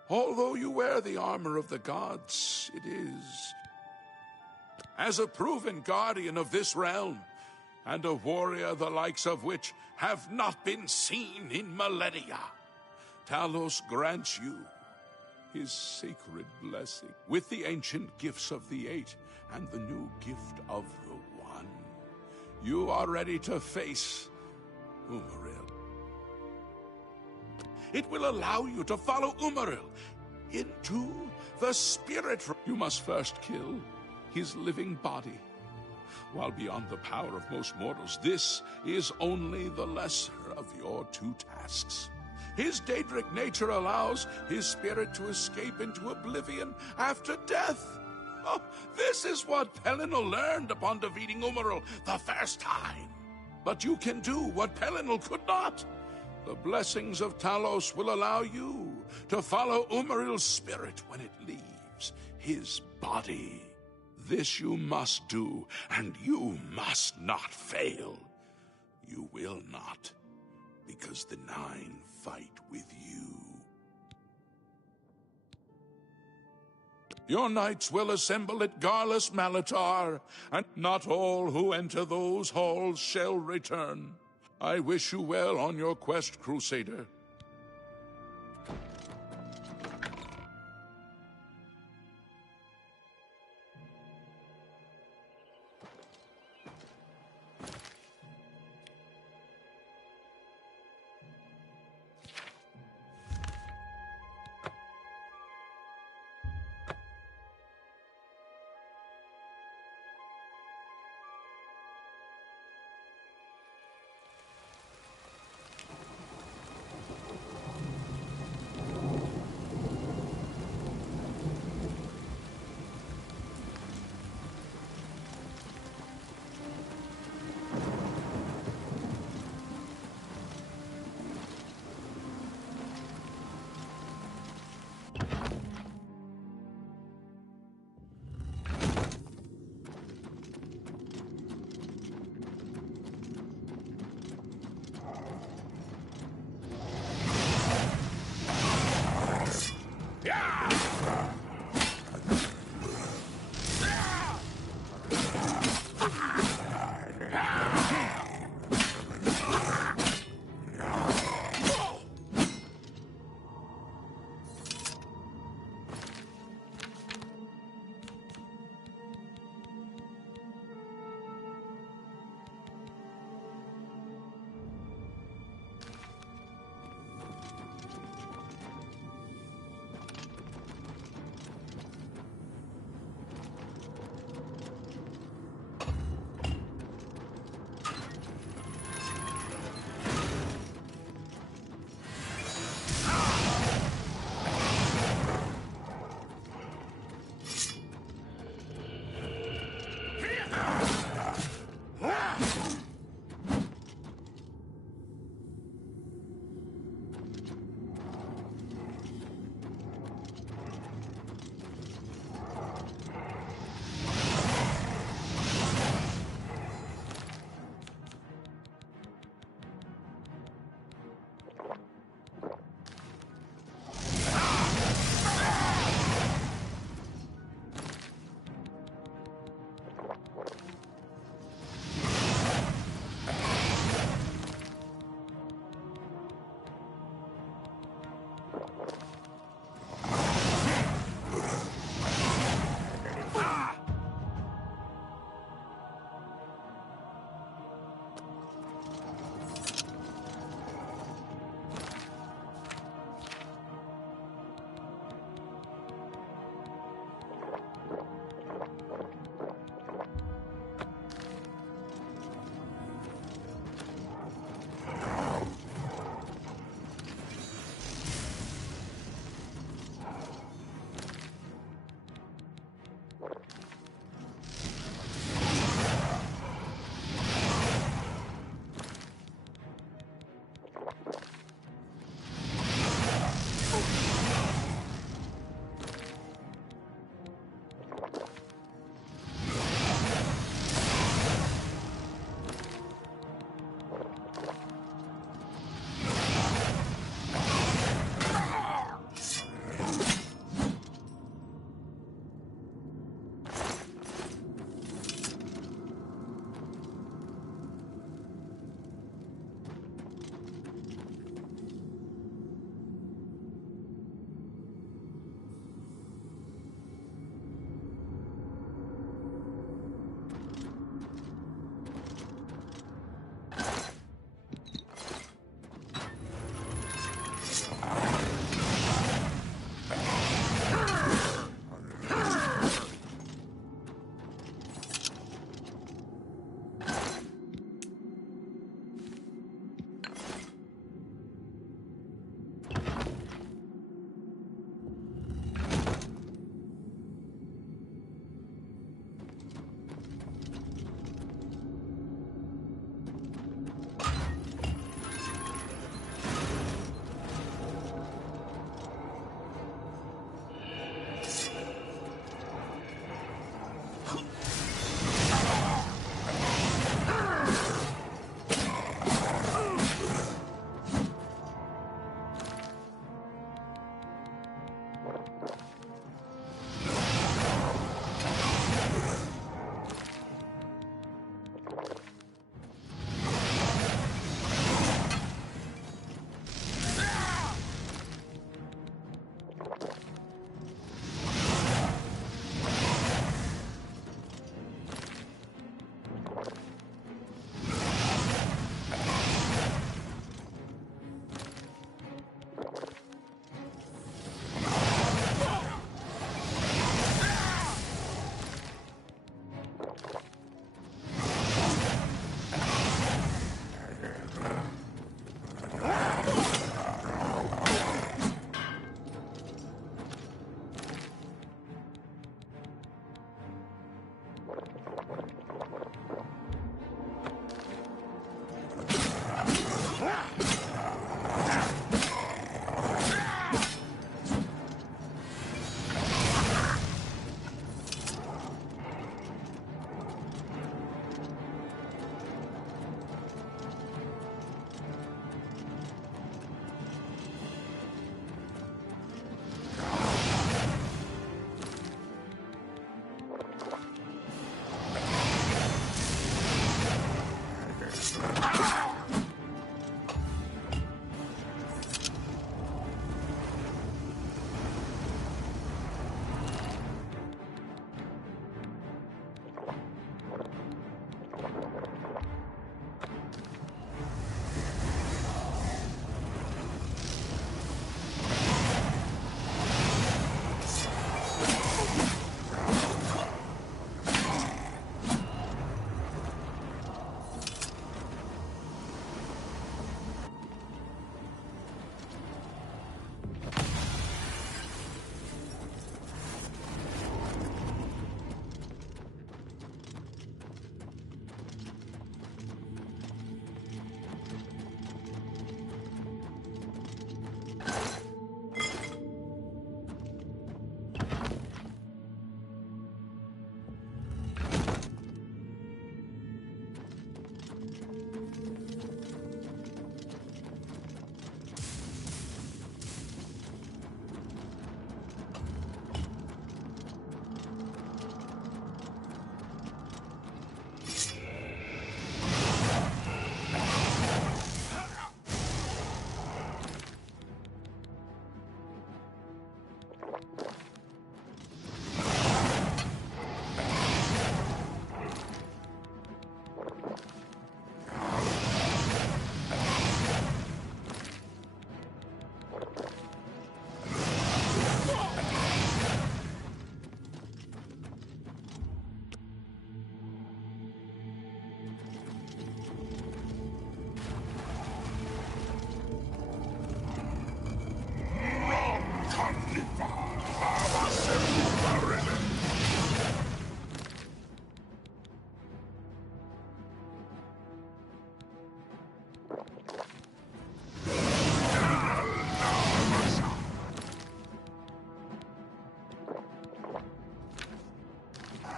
although you wear the armor of the gods, it is... As a proven guardian of this realm, and a warrior the likes of which have not been seen in millennia, Talos grants you his sacred blessing with the ancient gifts of the 8 and the new gift of the 1. You are ready to face Umaril. It will allow you to follow Umaril into the spirit. You must first kill his living body. While beyond the power of most mortals, this is only the lesser of your 2 tasks. His Daedric nature allows his spirit to escape into oblivion after death. Oh, this is what Pelinal learned upon defeating Umaril the first time. But you can do what Pelinal could not. The blessings of Talos will allow you to follow Umaril's spirit when it leaves his body. This you must do, and you must not fail. You will not, because the 9 fight with you. Your knights will assemble at Garlus Malatar, and not all who enter those halls shall return. I wish you well on your quest, Crusader.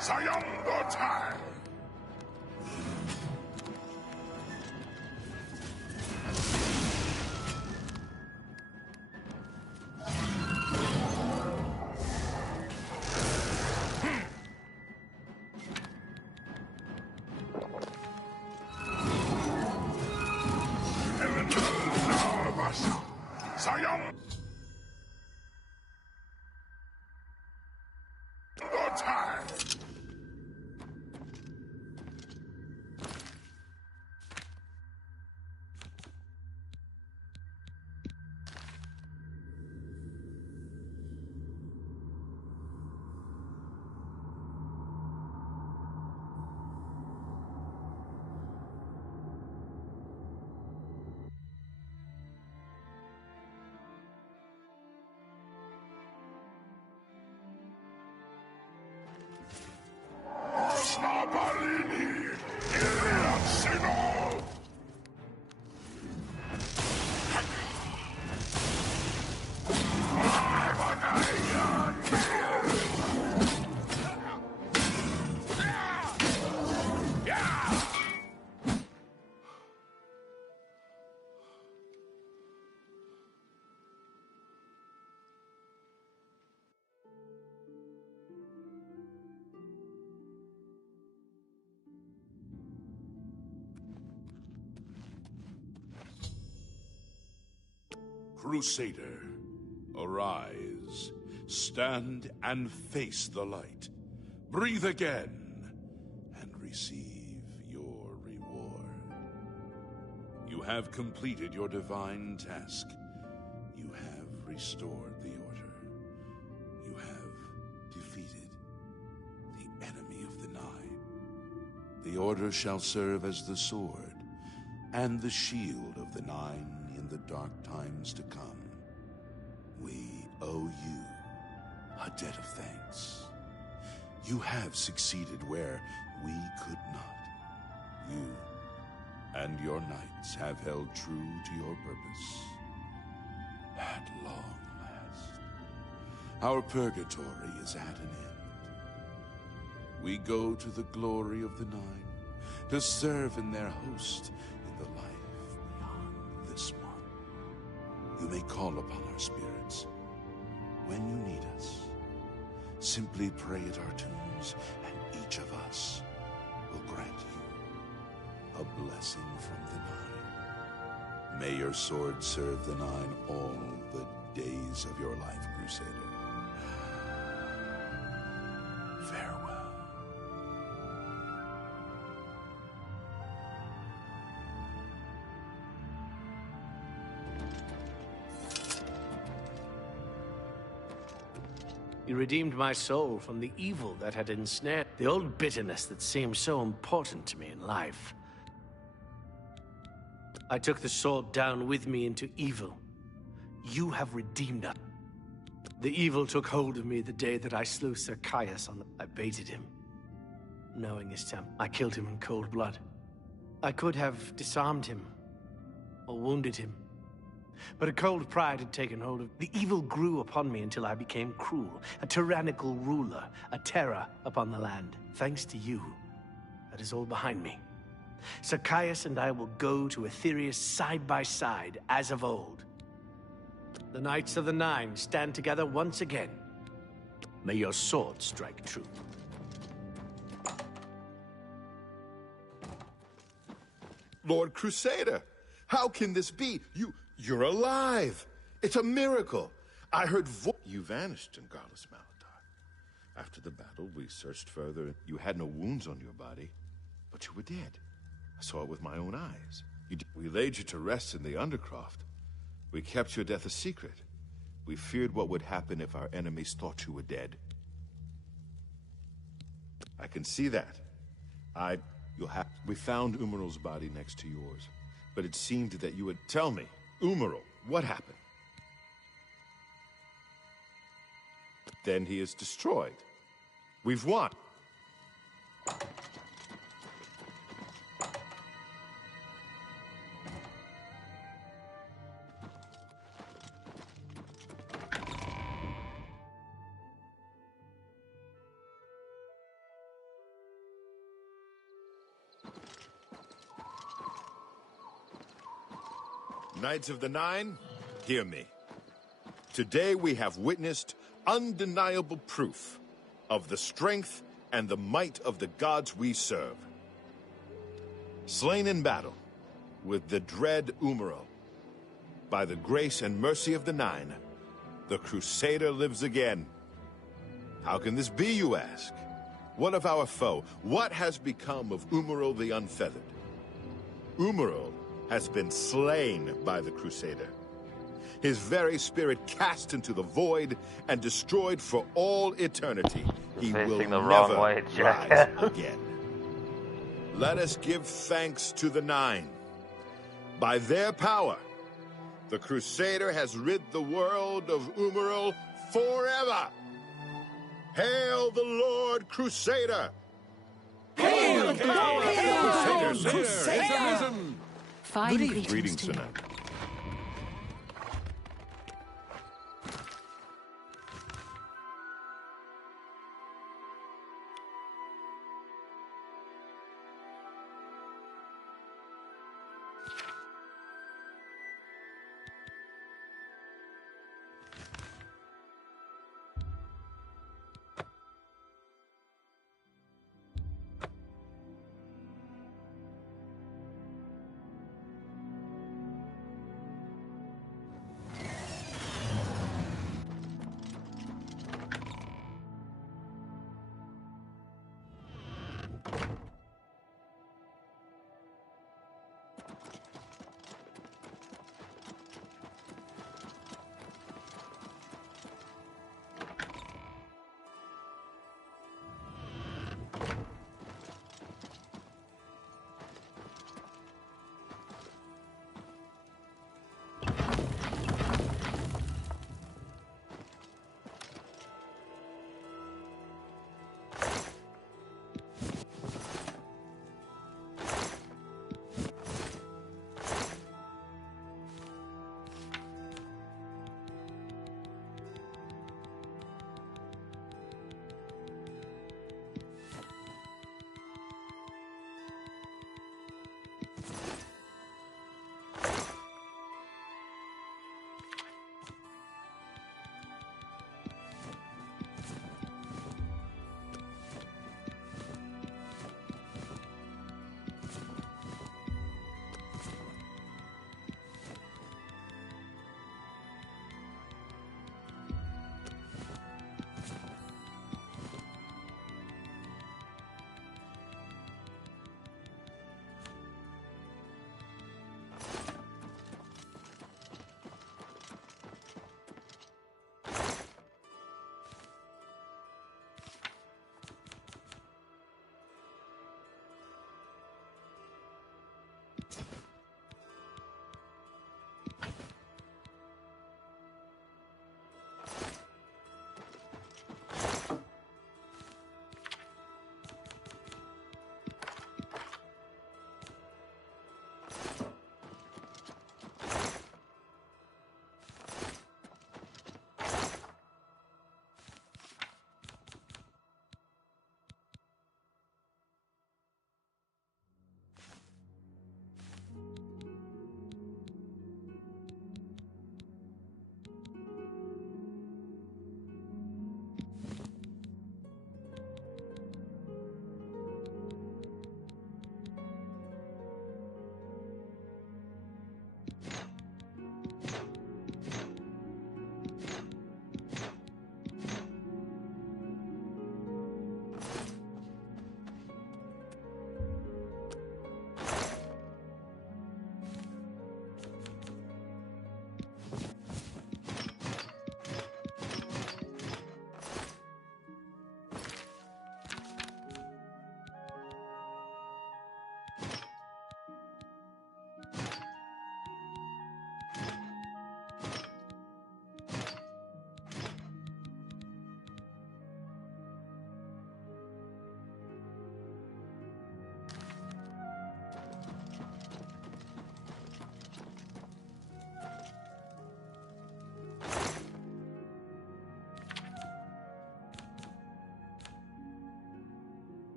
Sayongo time! Sayongo time! Snabalini! Iriatsino! Crusader, arise. Stand and face the light. Breathe again and receive your reward. You have completed your divine task. You have restored the order. You have defeated the enemy of the Nine. The order shall serve as the sword and the shield of the Nine in the dark times to come. We owe you a debt of thanks. You have succeeded where we could not. You and your knights have held true to your purpose. At long last, our purgatory is at an end. We go to the glory of the Nine to serve in their host in the life beyond this one. You may call upon our spirits when you need us. Simply pray at our tombs, and each of us will grant you a blessing from the Nine. May your sword serve the Nine all the days of your life, Crusader. Farewell. You redeemed my soul from the evil that had ensnared the old bitterness that seemed so important to me in life. I took the sword down with me into evil. You have redeemed us. The evil took hold of me the day that I slew Sir Caius on the... I baited him, knowing his temper. I killed him in cold blood. I could have disarmed him, or wounded him. But a cold pride had taken hold of... The evil grew upon me until I became cruel, a tyrannical ruler, a terror upon the land. Thanks to you, that is all behind me. Sir Caius and I will go to Aetherius side by side, as of old. The Knights of the Nine stand together once again. May your sword strike true. Lord Crusader, how can this be? You're alive! It's a miracle! I heard You vanished in Garlus Malatar. After the battle, we searched further. You had no wounds on your body, but you were dead. I saw it with my own eyes. We laid you to rest in the Undercroft. We kept your death a secret. We feared what would happen if our enemies thought you were dead. I can see that. We found Umaral's body next to yours, but it seemed that you would... Tell me, Umaral, what happened? Then he is destroyed. We've won. Knights of the Nine, hear me. Today we have witnessed undeniable proof of the strength and the might of the gods we serve. Slain in battle with the dread Umaril, by the grace and mercy of the Nine, the Crusader lives again. How can this be, you ask? What of our foe? What has become of Umaril the Unfeathered? Umaril has been slain by the Crusader. His very spirit cast into the void and destroyed for all eternity. He will never rise again. Let us give thanks to the Nine. By their power, the Crusader has rid the world of Umaril forever. Hail the Lord Crusader! Hail the Lord Crusader! Fine greetings to you. Sinner.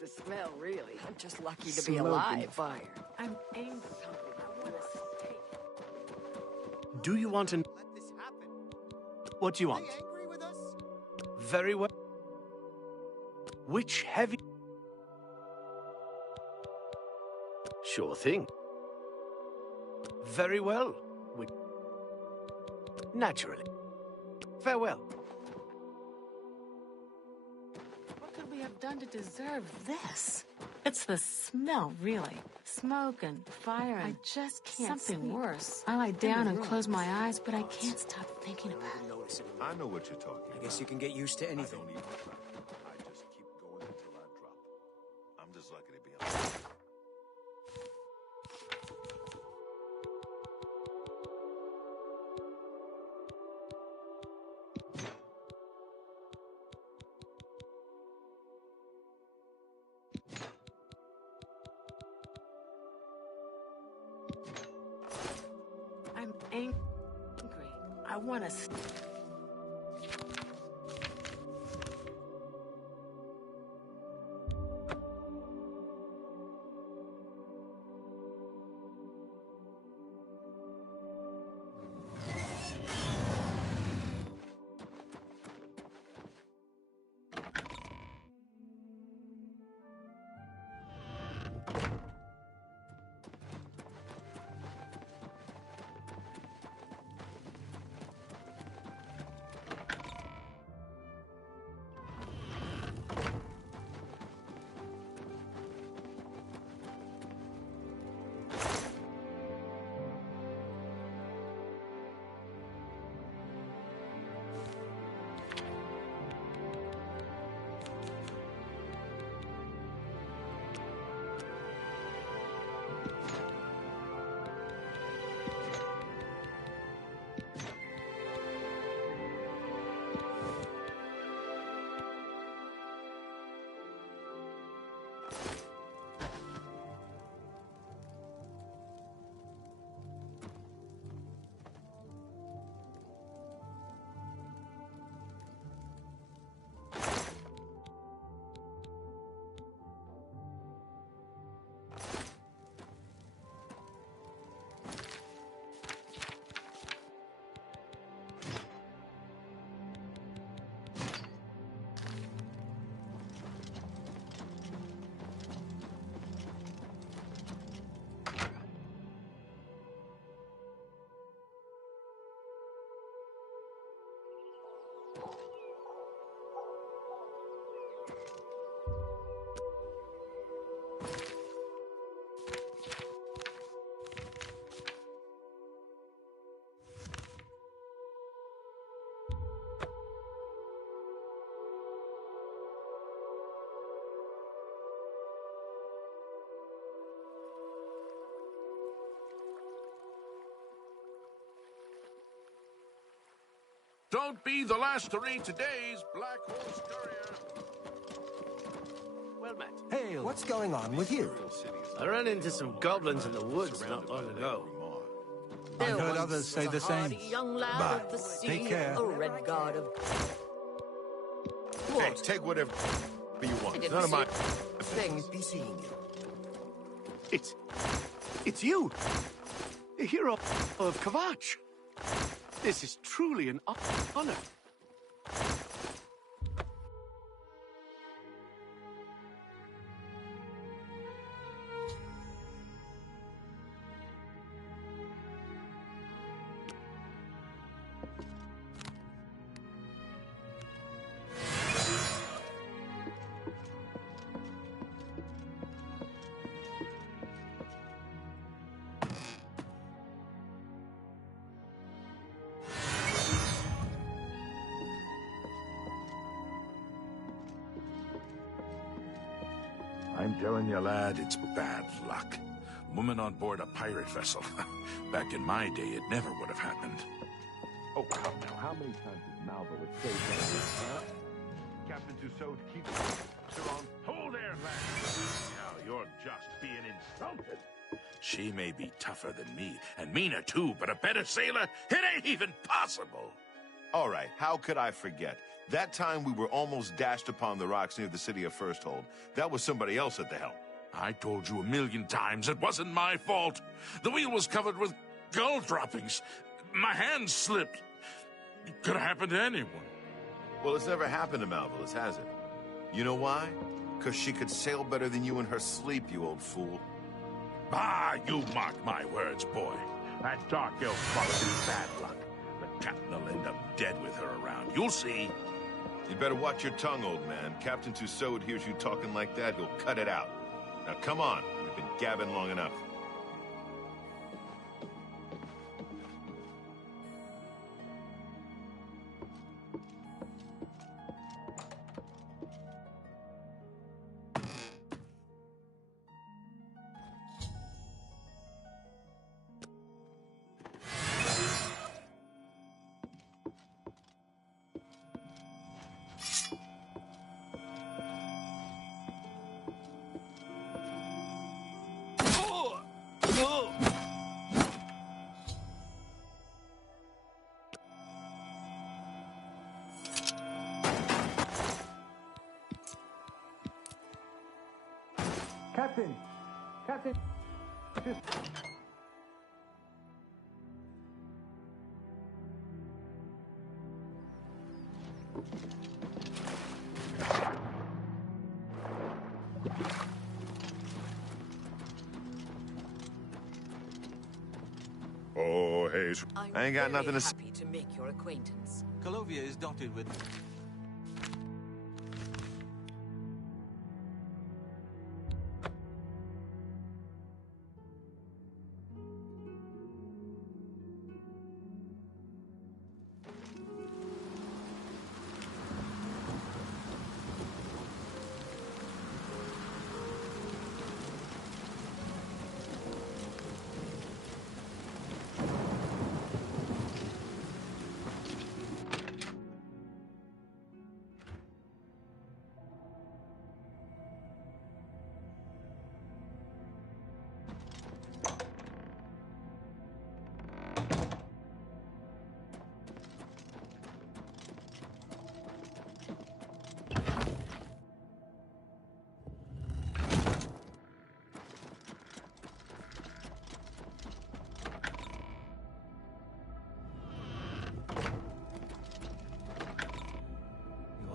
It's the smell, really. I'm just lucky to be Smoke and alive. fire. I'm angry. I want a steak. Do you want an... Let this happen. What do you Are want? they angry with us? Very well. Which heavy... Sure thing. Very well. Naturally. Farewell. What could we have done to deserve this? It's the smell, really. Smoke and fire and I just can't something sleep. Worse. I lie down and close my eyes, but I can't stop thinking about it. I know what you're talking about. I guess you can get used to anything. I don't even try. I just keep going until I drop. I'm just lucky to be alive. I'm angry. I want to... Don't be the last to read today's Black Horse Courier. Well met. Hey, what's going on with you? I ran into some goblins in the woods not long ago. I've heard others say the same. Bye. Take care. A red god of... Hey, take whatever you want. None of my Things be seeing you. It's you! The hero of Kvatch. This is truly an honor. I'm telling you, lad, it's bad luck. Woman on board a pirate vessel. Back in my day, it never would have happened. Oh, come now. How many times has Malva was saved? Huh? Captain Tussaud keeps her on. Hold there, lad! Now you're just being insulted. She may be tougher than me, and meaner too, but a better sailor? It ain't even possible! All right, how could I forget? That time we were almost dashed upon the rocks near the city of Firsthold. That was somebody else at the helm. I told you 1,000,000 times it wasn't my fault. The wheel was covered with gull droppings. My hand slipped. It could have happened to anyone. Well, it's never happened to Malvolus, has it? You know why? Because she could sail better than you in her sleep, you old fool. Ah, you mark my words, boy. That dark elf followed in bad luck. The captain will end up dead with her around. You'll see. You better watch your tongue, old man. Captain Tussaud hears you talking like that, he'll cut it out. Now come on, we've been gabbing long enough. Captain! Captain! Just... Oh, Hayes. I ain't got nothing to say. Happy to make your acquaintance. Colovia is dotted with...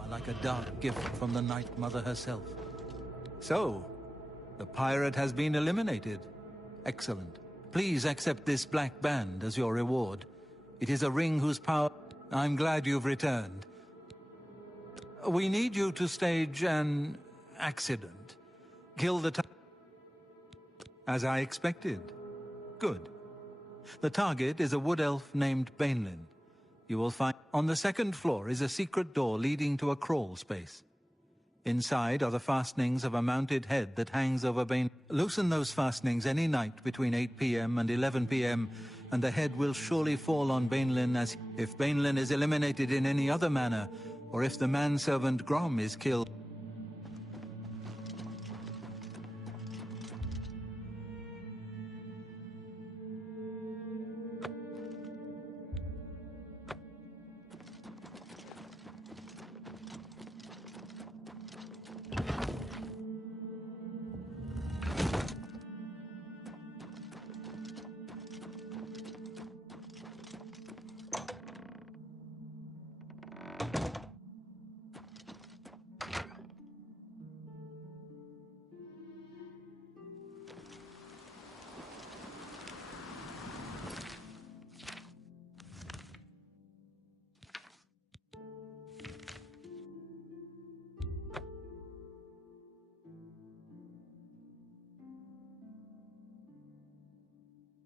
like a dark gift from the Night Mother herself. So, the pirate has been eliminated. Excellent. Please accept this black band as your reward. It is a ring whose power... I'm glad you've returned. We need you to stage an accident. Kill the as I expected. Good. The target is a wood elf named Bainlin. You will find... On the second floor is a secret door leading to a crawl space. Inside are the fastenings of a mounted head that hangs over Bain. Loosen those fastenings any night between 8 p.m. and 11 p.m., and the head will surely fall on Bainlin as... If Bainlin is eliminated in any other manner, or if the manservant Grom is killed...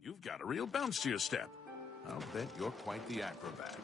You've got a real bounce to your step. I'll bet you're quite the acrobat.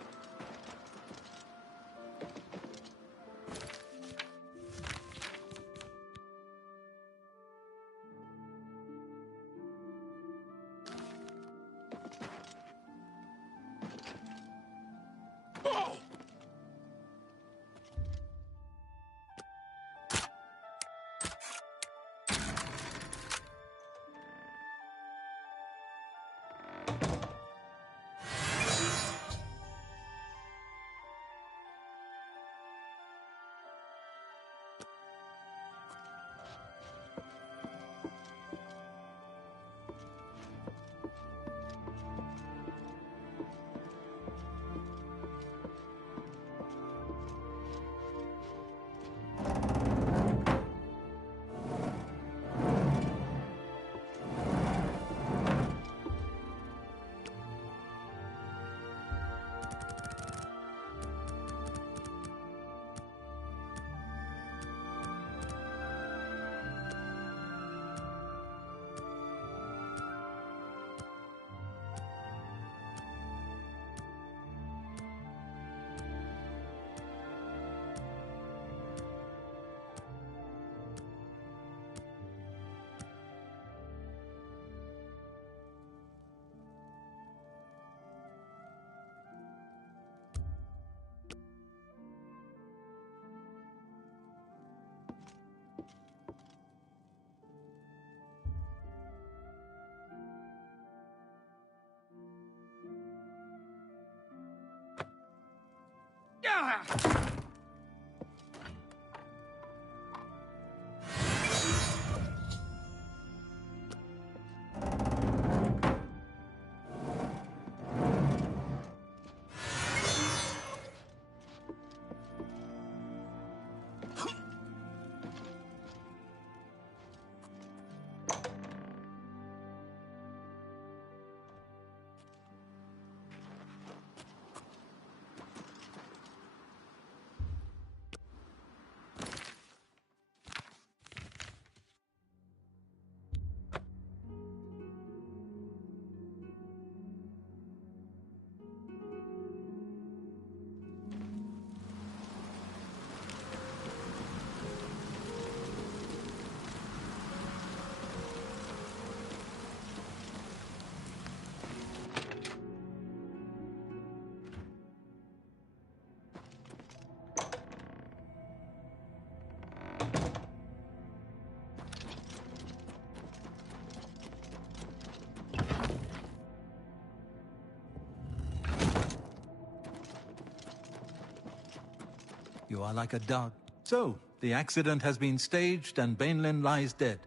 You are like a dog. So, the accident has been staged and Bainlin lies dead.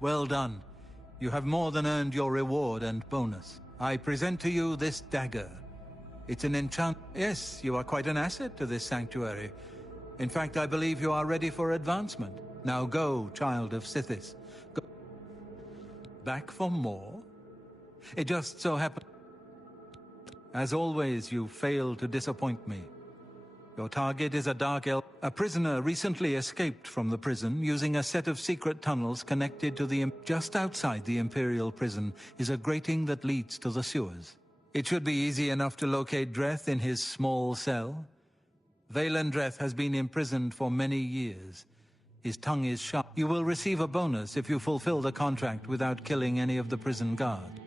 Well done. You have more than earned your reward and bonus. I present to you this dagger. It's an enchant... Yes, you are quite an asset to this sanctuary. In fact, I believe you are ready for advancement. Now go, child of Sithis. Go... Back for more? It just so happened... As always, you fail to disappoint me. Your target is a dark elf. A prisoner recently escaped from the prison using a set of secret tunnels connected to the... Just outside the Imperial prison is a grating that leads to the sewers. It should be easy enough to locate Dreth in his small cell. Valen Dreth has been imprisoned for many years. His tongue is sharp. You will receive a bonus if you fulfill the contract without killing any of the prison guard.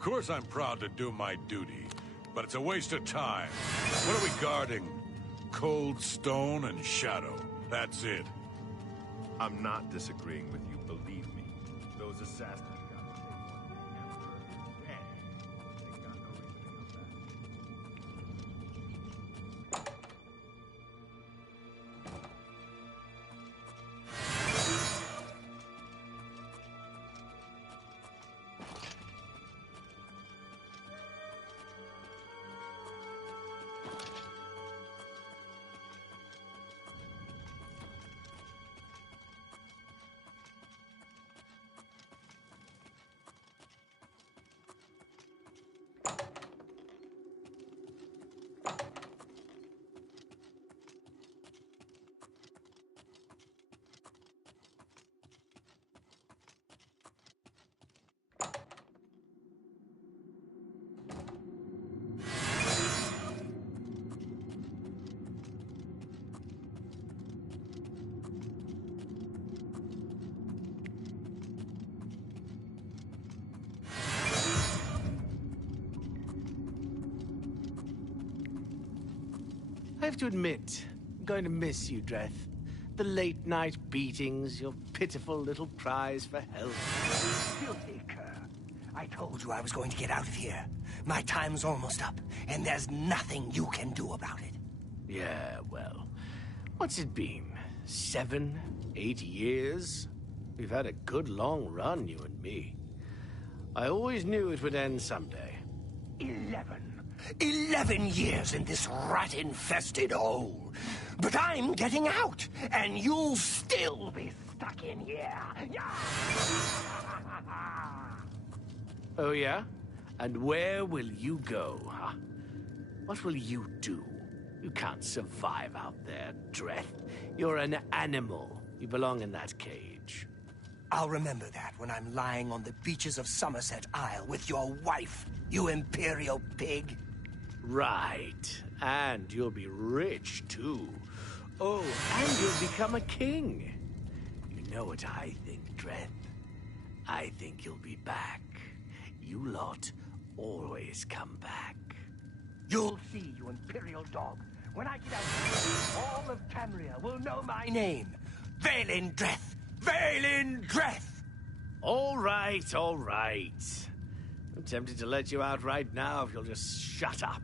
Of course I'm proud to do my duty, but it's a waste of time. What are we guarding? Cold stone and shadow. That's it. I'm not disagreeing with you, believe me. Those assassins got to take one the Emperor and they got no reason to come back. I have to admit, I'm going to miss you, Dreth. The late-night beatings, your pitiful little cries for help. Filthy cur. I told you I was going to get out of here. My time's almost up, and there's nothing you can do about it. Yeah, well, what's it been? 7, 8 years? We've had a good long run, you and me. I always knew it would end someday. 11 years in this rat-infested hole. But I'm getting out, and you'll still be stuck in here. Oh, yeah? And where will you go, huh? What will you do? You can't survive out there, Dreth. You're an animal. You belong in that cage. I'll remember that when I'm lying on the beaches of Somerset Isle with your wife, you imperial pig. Right. And you'll be rich, too. Oh, and you'll become a king. You know what I think, Dreth? I think you'll be back. You lot always come back. You'll see, you imperial dog. When I get out, all of Tamria will know my name. Vaelin Dreth! Vaelin Dreth! All right, all right. I'm tempted to let you out right now if you'll just shut up.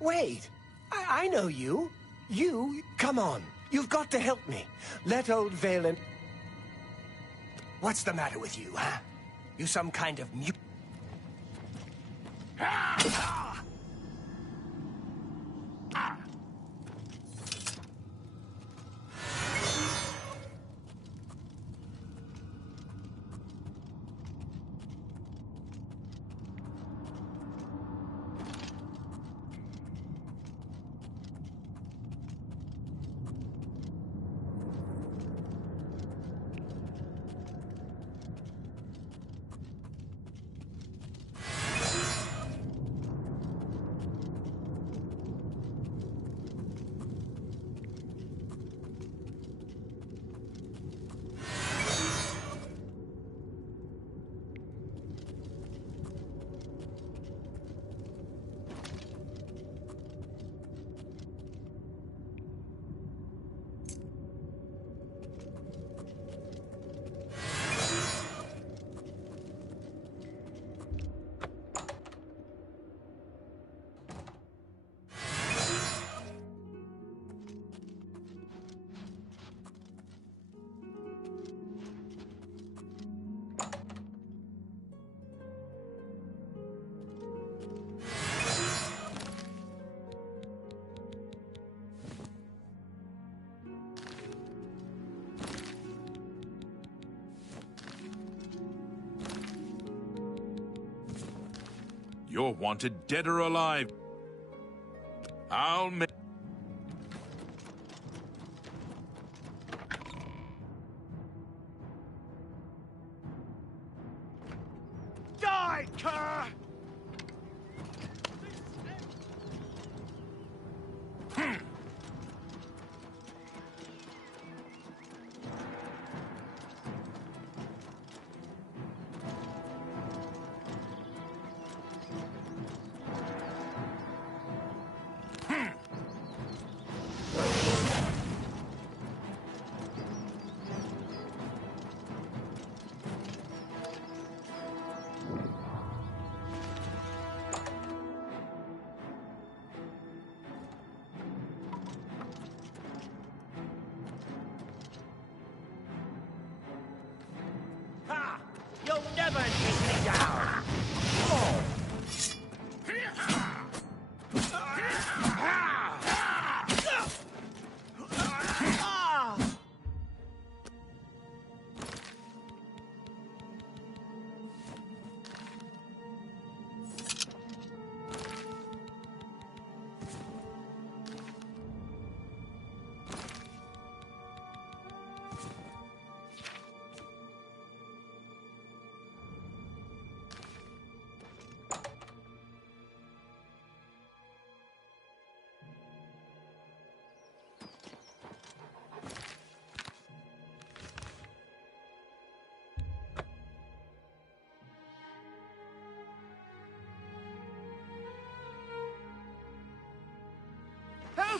Wait, I know you. Come on. You've got to help me. Let old Vaelin... What's the matter with you, huh? You some kind of mute... You're wanted dead or alive. I'll make... Die, cur!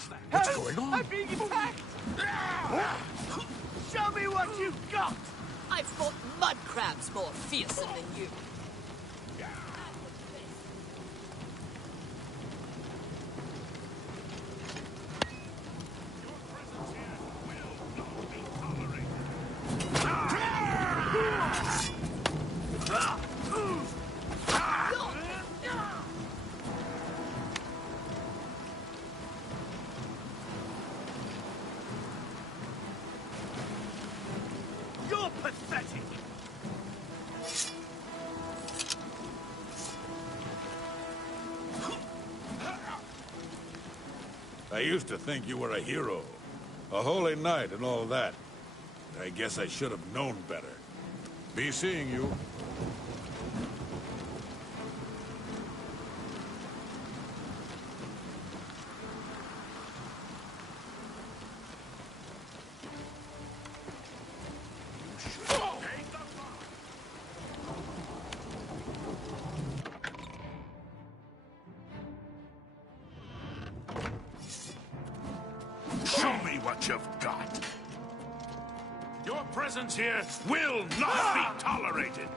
was that? What's going on? I'm being attacked! Show me what you've got! I've fought mud crabs more fearsome than you. You're pathetic! I used to think you were a hero. A holy knight and all that. I guess I should have known better. Be seeing you. Show me what you've got. Your presence here will not be tolerated.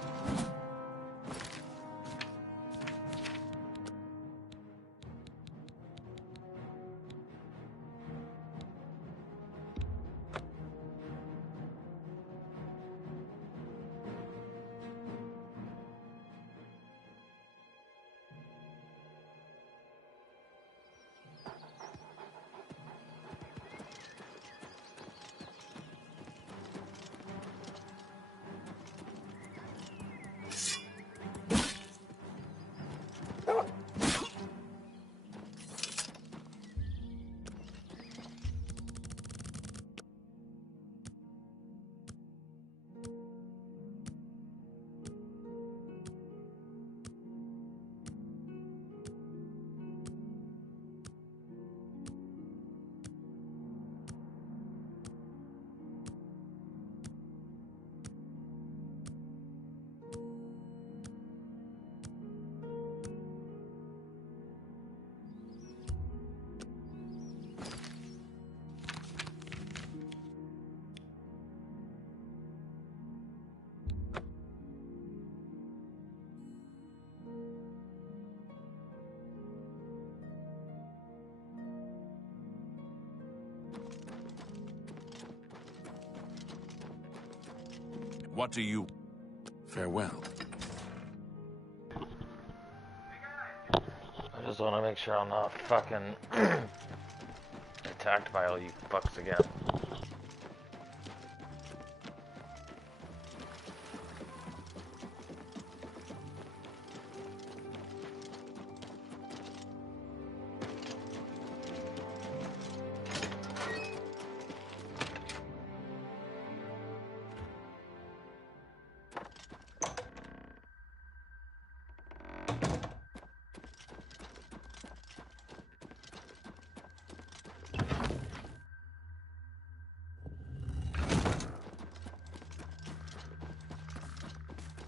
What do you... Farewell. I just want to make sure I'm not fucking attacked by all you fucks again.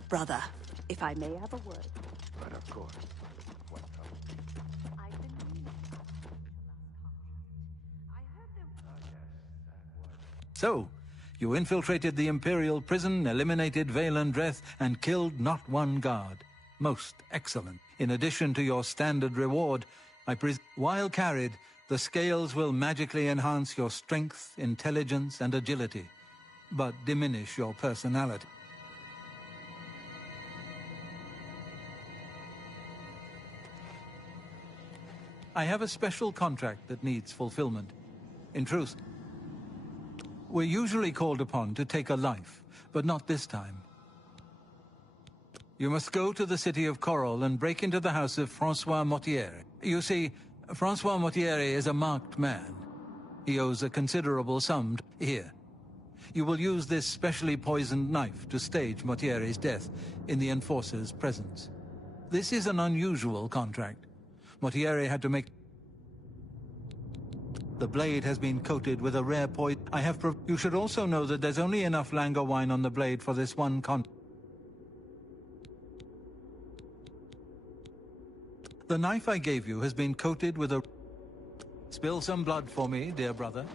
Brother, if I may have a word. But of course. What trouble? I've been meaning to ask you your last contract. I heard there So, you infiltrated the Imperial prison, eliminated Valandreth, and killed not one guard. Most excellent. In addition to your standard reward, while carried, the scales will magically enhance your strength, intelligence, and agility, but diminish your personality. I have a special contract that needs fulfillment. In truth, we're usually called upon to take a life, but not this time. You must go to the city of Coral and break into the house of Francois Mortieri. You see, Francois Mortieri is a marked man. He owes a considerable sum here. You will use this specially poisoned knife to stage Mortieri's death in the Enforcer's presence. This is an unusual contract. Mortieri had to make... The blade has been coated with a rare poison. You should also know that there's only enough Lango wine on the blade for this one The knife I gave you has been coated with a... Spill some blood for me, dear brother.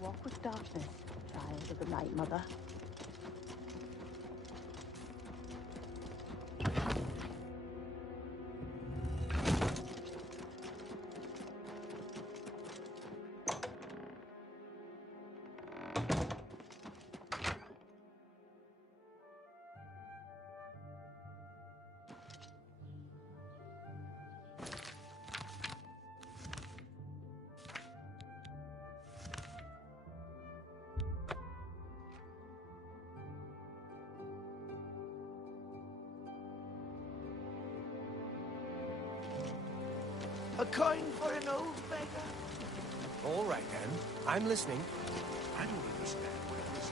Walk with darkness, child of the Night Mother. A coin for an old beggar? All right, then. I'm listening. I don't understand where this is.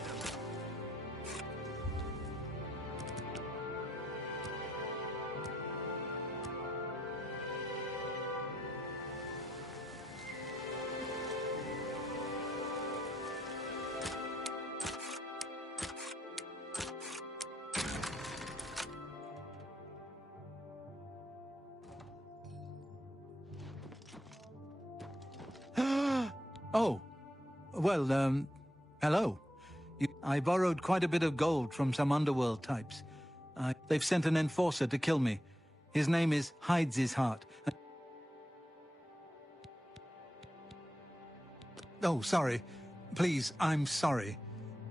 Oh, well, hello. I borrowed quite a bit of gold from some underworld types. They've sent an enforcer to kill me. His name is Hides His Heart. Oh, sorry. Please, I'm sorry.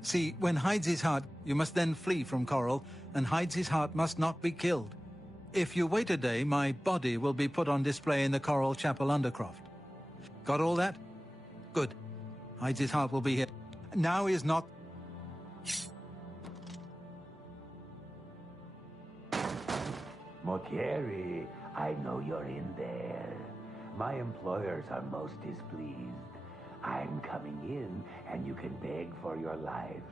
See, when Hides His Heart, you must then flee from Coral, and Hides His Heart must not be killed. If you wait a day, my body will be put on display in the Coral Chapel Undercroft. Got all that? Good. Hides His Heart will be here. Now is not... Motieri, I know you're in there. My employers are most displeased. I'm coming in, and you can beg for your life.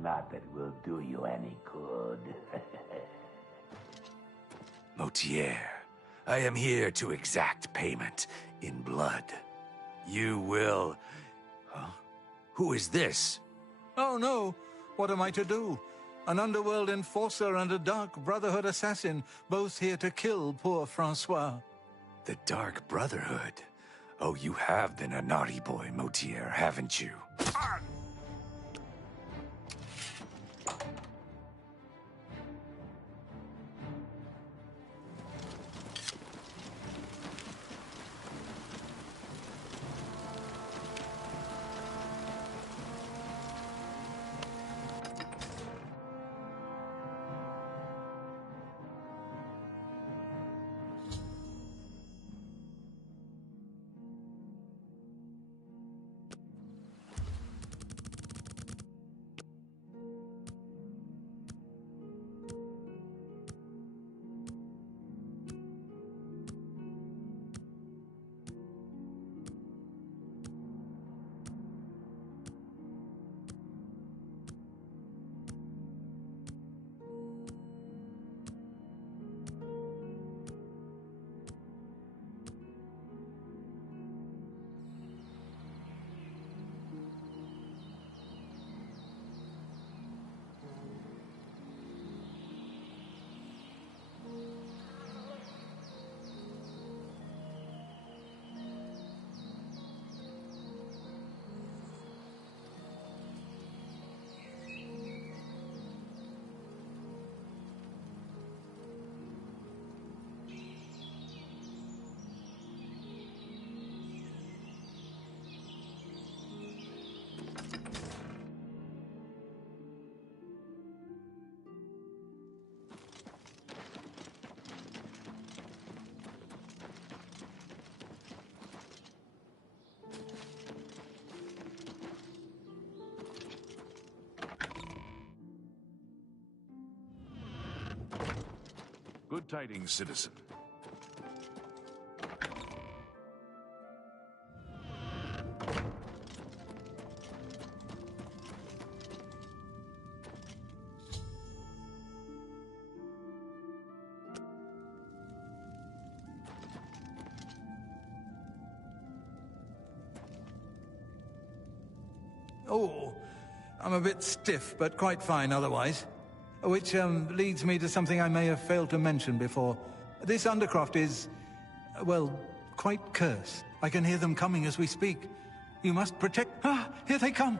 Not that will do you any good. Motier, I am here to exact payment in blood. You will... Huh? Who is this? Oh, no. What am I to do? An underworld enforcer and a Dark Brotherhood assassin, both here to kill poor Francois. The Dark Brotherhood? Oh, you have been a naughty boy, Motier, haven't you? Good tidings, citizen. Oh, I'm a bit stiff, but quite fine otherwise. Which leads me to something I may have failed to mention before. This Undercroft is, well, quite cursed. I can hear them coming as we speak. You must protect... Ah, here they come!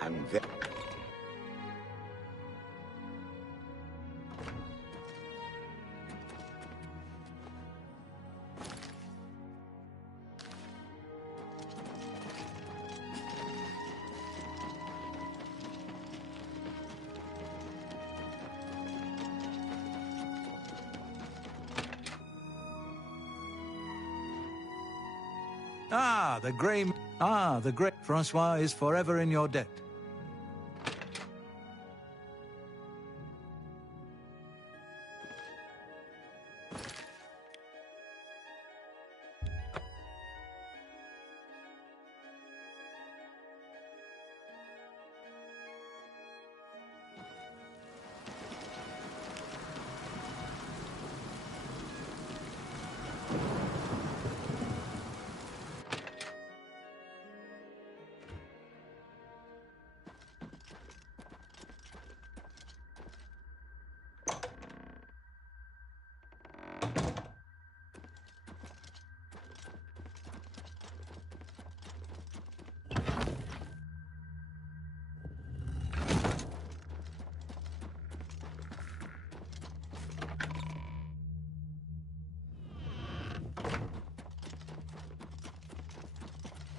I'm there. Ah, the grey... Ah, the grey... Francois is forever in your debt.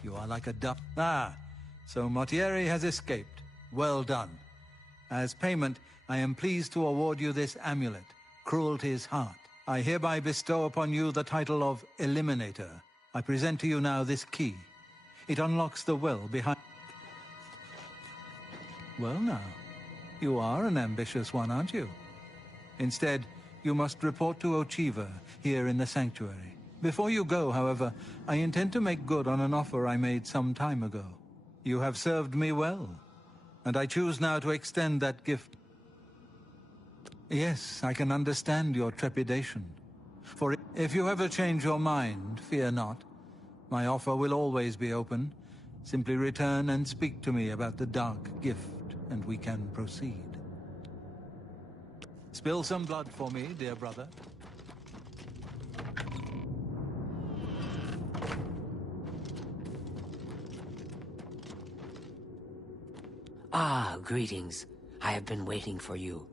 You are like a duck. Ah, so Mortieri has escaped. Well done. As payment, I am pleased to award you this amulet, Cruelty's Heart. I hereby bestow upon you the title of Eliminator. I present to you now this key. It unlocks the well behind... Well now, you are an ambitious one, aren't you? Instead, you must report to Ochiva here in the sanctuary. Before you go, however, I intend to make good on an offer I made some time ago. You have served me well, and I choose now to extend that gift. Yes, I can understand your trepidation. For if you ever change your mind, fear not. My offer will always be open. Simply return and speak to me about the dark gift, and we can proceed. Spill some blood for me, dear brother. Ah, greetings. I have been waiting for you.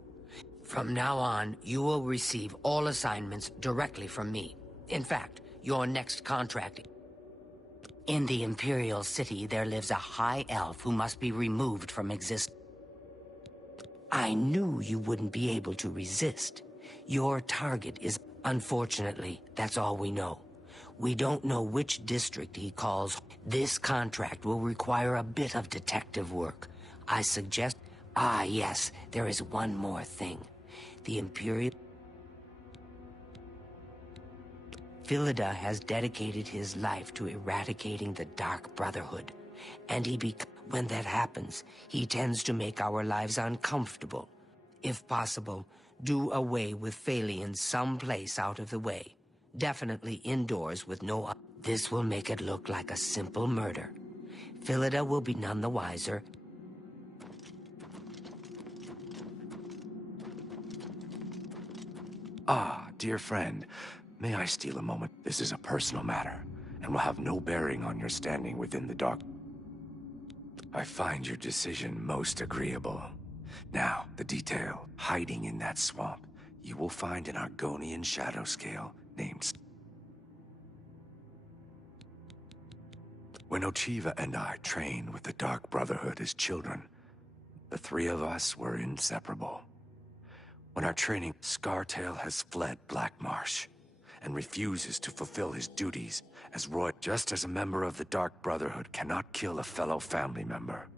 From now on, you will receive all assignments directly from me. In fact, your next contract... In the Imperial City, there lives a high elf who must be removed from existence. I knew you wouldn't be able to resist. Your target is... Unfortunately, that's all we know. We don't know which district he calls. This contract will require a bit of detective work. I suggest... Ah, yes, there is one more thing. The Imperial... Philida has dedicated his life to eradicating the Dark Brotherhood. And when that happens, he tends to make our lives uncomfortable. If possible, do away with Phalians someplace out of the way. Definitely indoors with no... This will make it look like a simple murder. Philida will be none the wiser. Ah, dear friend, may I steal a moment? This is a personal matter, and will have no bearing on your standing within the dark. I find your decision most agreeable. Now, the detail. Hiding in that swamp, you will find an Argonian shadow scale named... When Ochiva and I trained with the Dark Brotherhood as children, the three of us were inseparable. When our training, Scartail has fled Black Marsh, and refuses to fulfill his duties as Roy. Just as a member of the Dark Brotherhood cannot kill a fellow family member,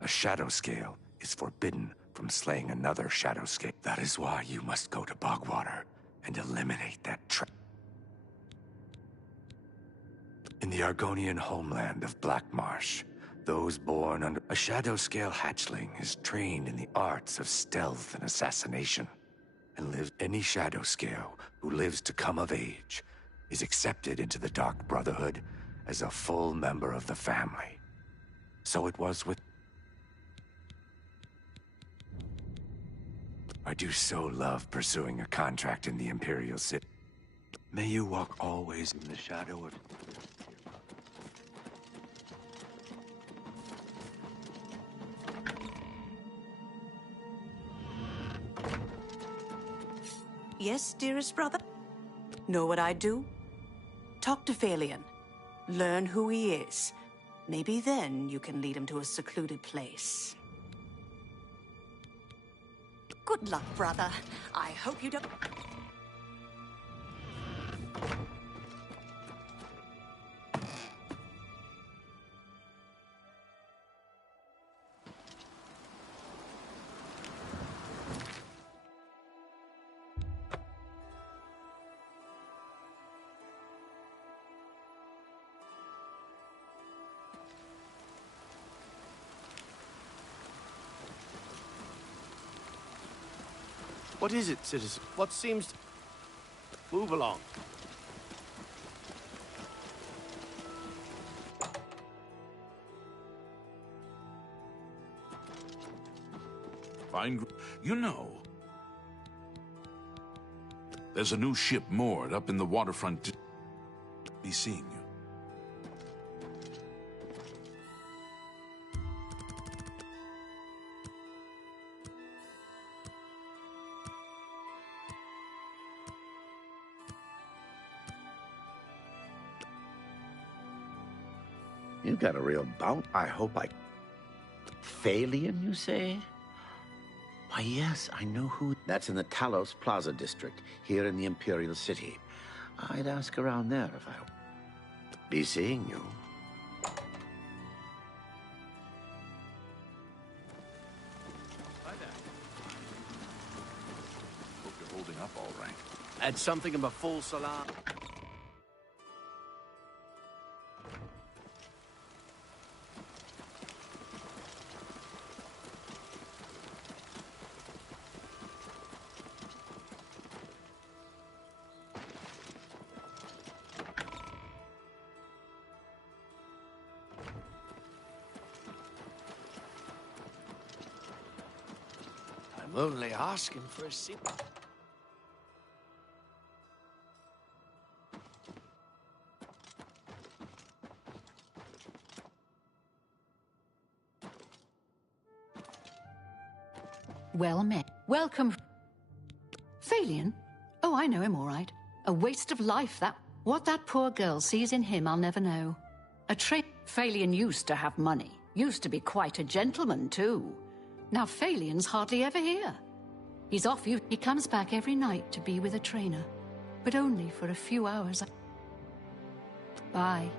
a shadow scale is forbidden from slaying another shadow scale. That is why you must go to Bogwater and eliminate that trap. In the Argonian homeland of Blackmarsh, those born under a shadow scale hatchling is trained in the arts of stealth and assassination, and lives. Any shadow scale who lives to come of age is accepted into the Dark Brotherhood as a full member of the family. So it was with. I do so love pursuing a contract in the Imperial City. May you walk always in the shadow of. Yes, dearest brother? Know what I'd do? Talk to Phalion. Learn who he is. Maybe then you can lead him to a secluded place. Good luck, brother. I hope you don't... What is it, citizen? What seems to... Move along. Fine. You know, there's a new ship moored up in the waterfront. Be seeing you. You got a real bout. I hope I... Phalion, you say? Why, yes, I know who... That's in the Talos Plaza district, here in the Imperial City. I'd ask around there if I... Be seeing you. Hi there. Hope you're holding up all right. Add something of a false alarm. I'm only asking for a seat. Well met. Welcome. Phalion? Oh, I know him all right. A waste of life, that. What that poor girl sees in him, I'll never know. Phalion used to have money. Used to be quite a gentleman, too. Now Phalion's hardly ever here. He's off. He comes back every night to be with a trainer. But only for a few hours. Bye.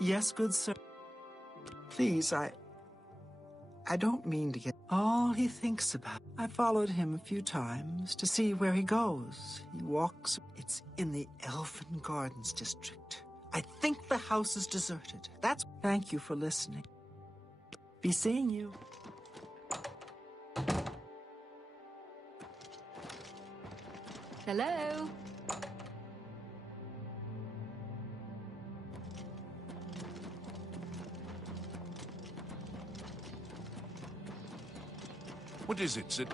Yes, good sir. Please, I don't mean to get... All he thinks about... I followed him a few times to see where he goes. He walks... It's in the Elfin Gardens district. I think the house is deserted. That's... Thank you for listening. Be seeing you. Hello? What is it, Sid?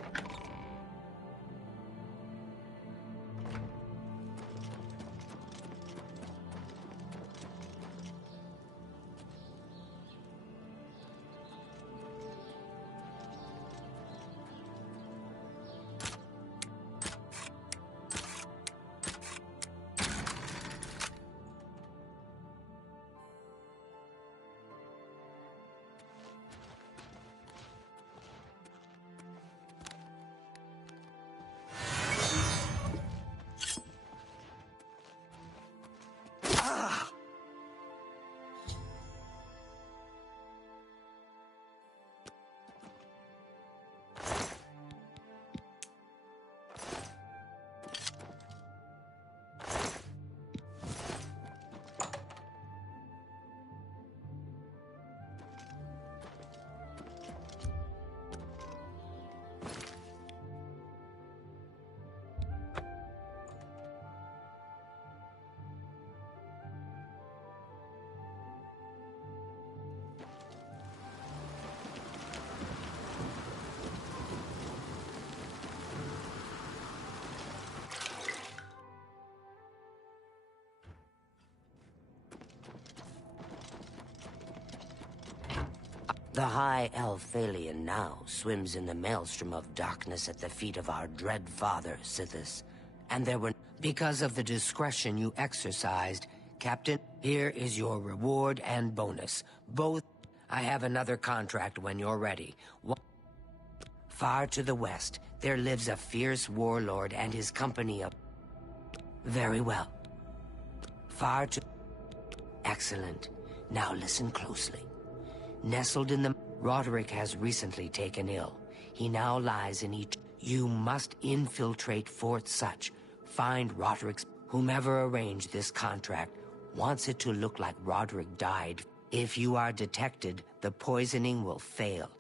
The High Elf Thalion now swims in the maelstrom of darkness at the feet of our dread father, Sithis. And there were... Because of the discretion you exercised, Captain, here is your reward and bonus. Both... I have another contract when you're ready. Far to the west, there lives a fierce warlord and his company of... Very well. Far to... Excellent. Now listen closely. Nestled in the... Roderick has recently taken ill. He now lies in each... You must infiltrate Fort Such. Find Roderick's... Whomever arranged this contract wants it to look like Roderick died. If you are detected, the poisoning will fail.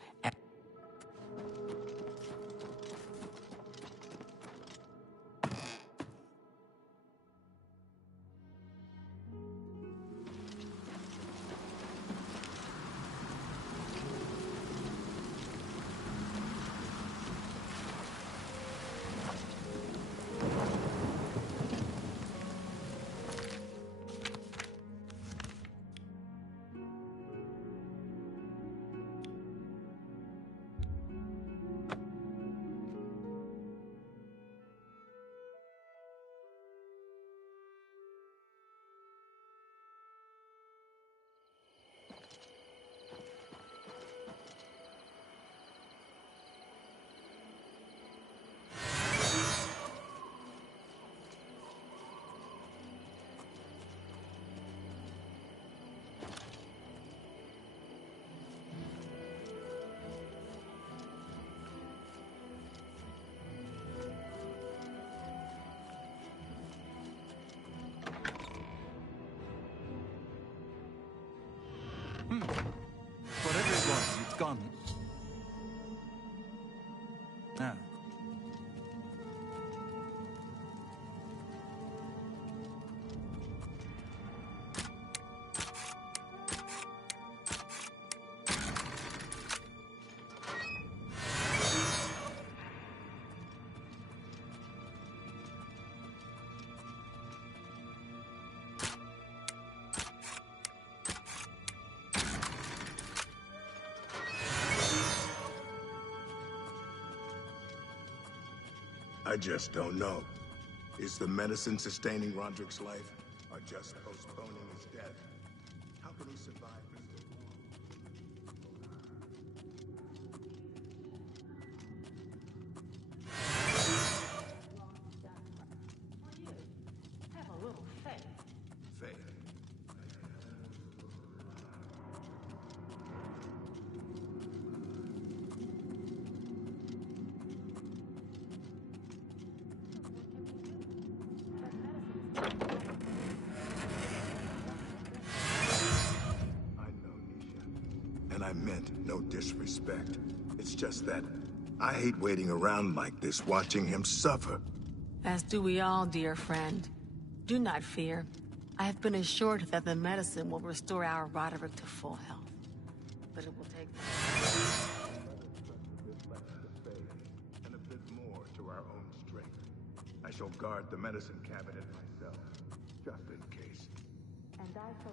Whatever it was, it's gone. Now. I just don't know. Is the medicine sustaining Roderick's life, or just postponing his death? How can he survive for Have a little faith. Faith? And I meant no disrespect. It's just that I hate waiting around like this, watching him suffer. As do we all, dear friend. Do not fear. I have been assured that the medicine will restore our Roderick to full health. But it will take... And a bit more to our own strength. I shall guard the medicine cabinet myself, just in case. And I shall...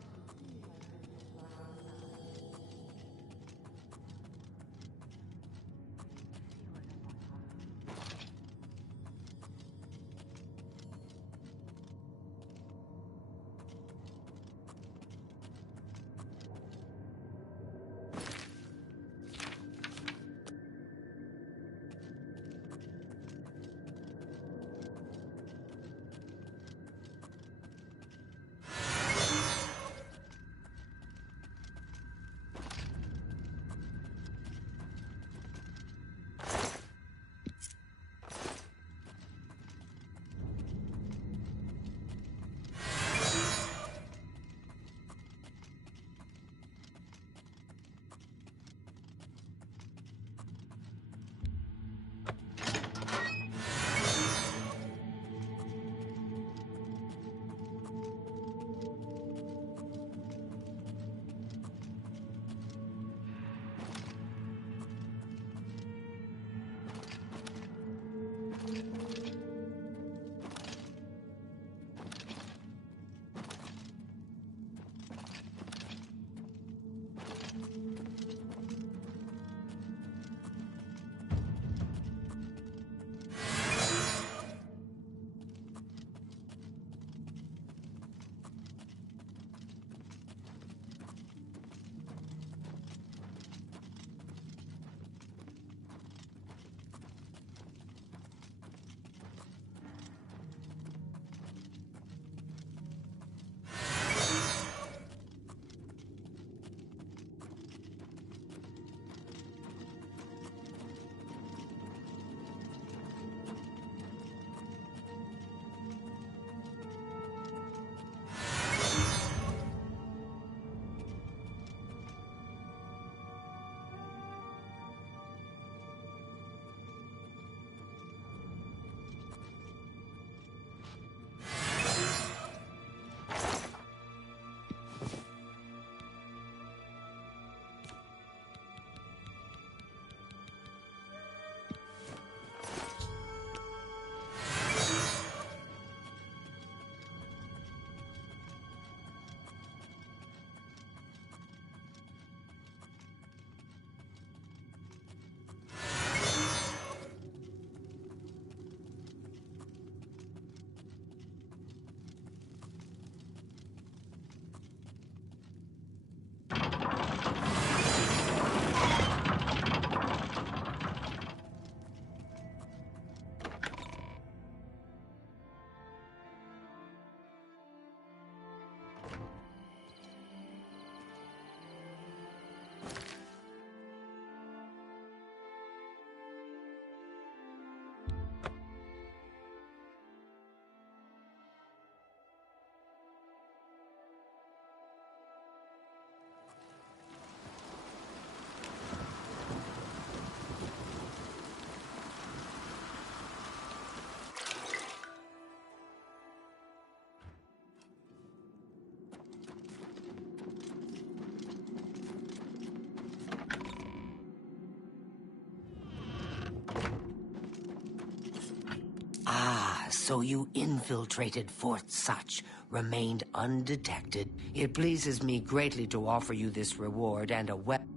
So you infiltrated Fort Such, remained undetected. It pleases me greatly to offer you this reward and a weapon.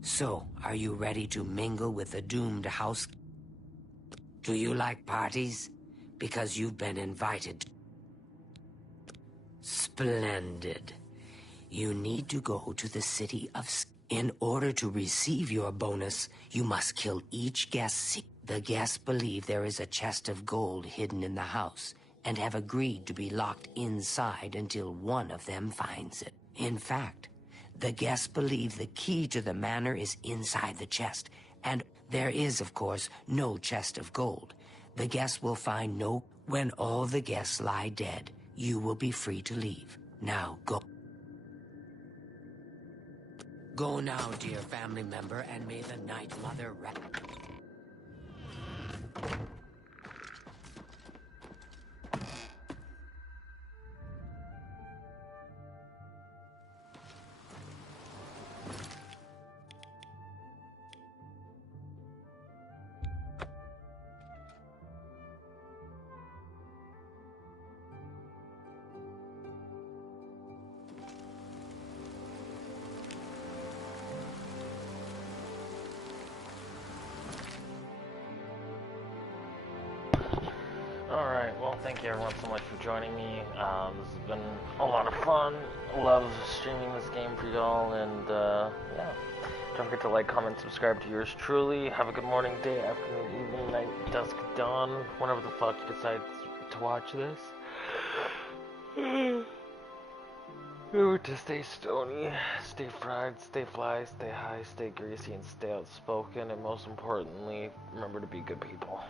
So, are you ready to mingle with the doomed house? Do you like parties? Because you've been invited. Splendid. You need to go to the city of... In order to receive your bonus, you must kill each guest. The guests believe there is a chest of gold hidden in the house, and have agreed to be locked inside until one of them finds it. In fact, the guests believe the key to the manor is inside the chest, and there is, of course, no chest of gold. The guests will find no... When all the guests lie dead, you will be free to leave. Now, go. Go now, dear family member, and may the Night Mother rest. Alright, well, thank you everyone so much for joining me. This has been a lot of fun. Love streaming this game for y'all, and yeah. Don't forget to like, comment, subscribe to yours truly. Have a good morning, day, afternoon, evening, night, dusk, dawn, whenever the fuck you decide to watch this. Remember to stay stony, stay fried, stay fly, stay high, stay greasy, and stay outspoken, and most importantly, remember to be good people.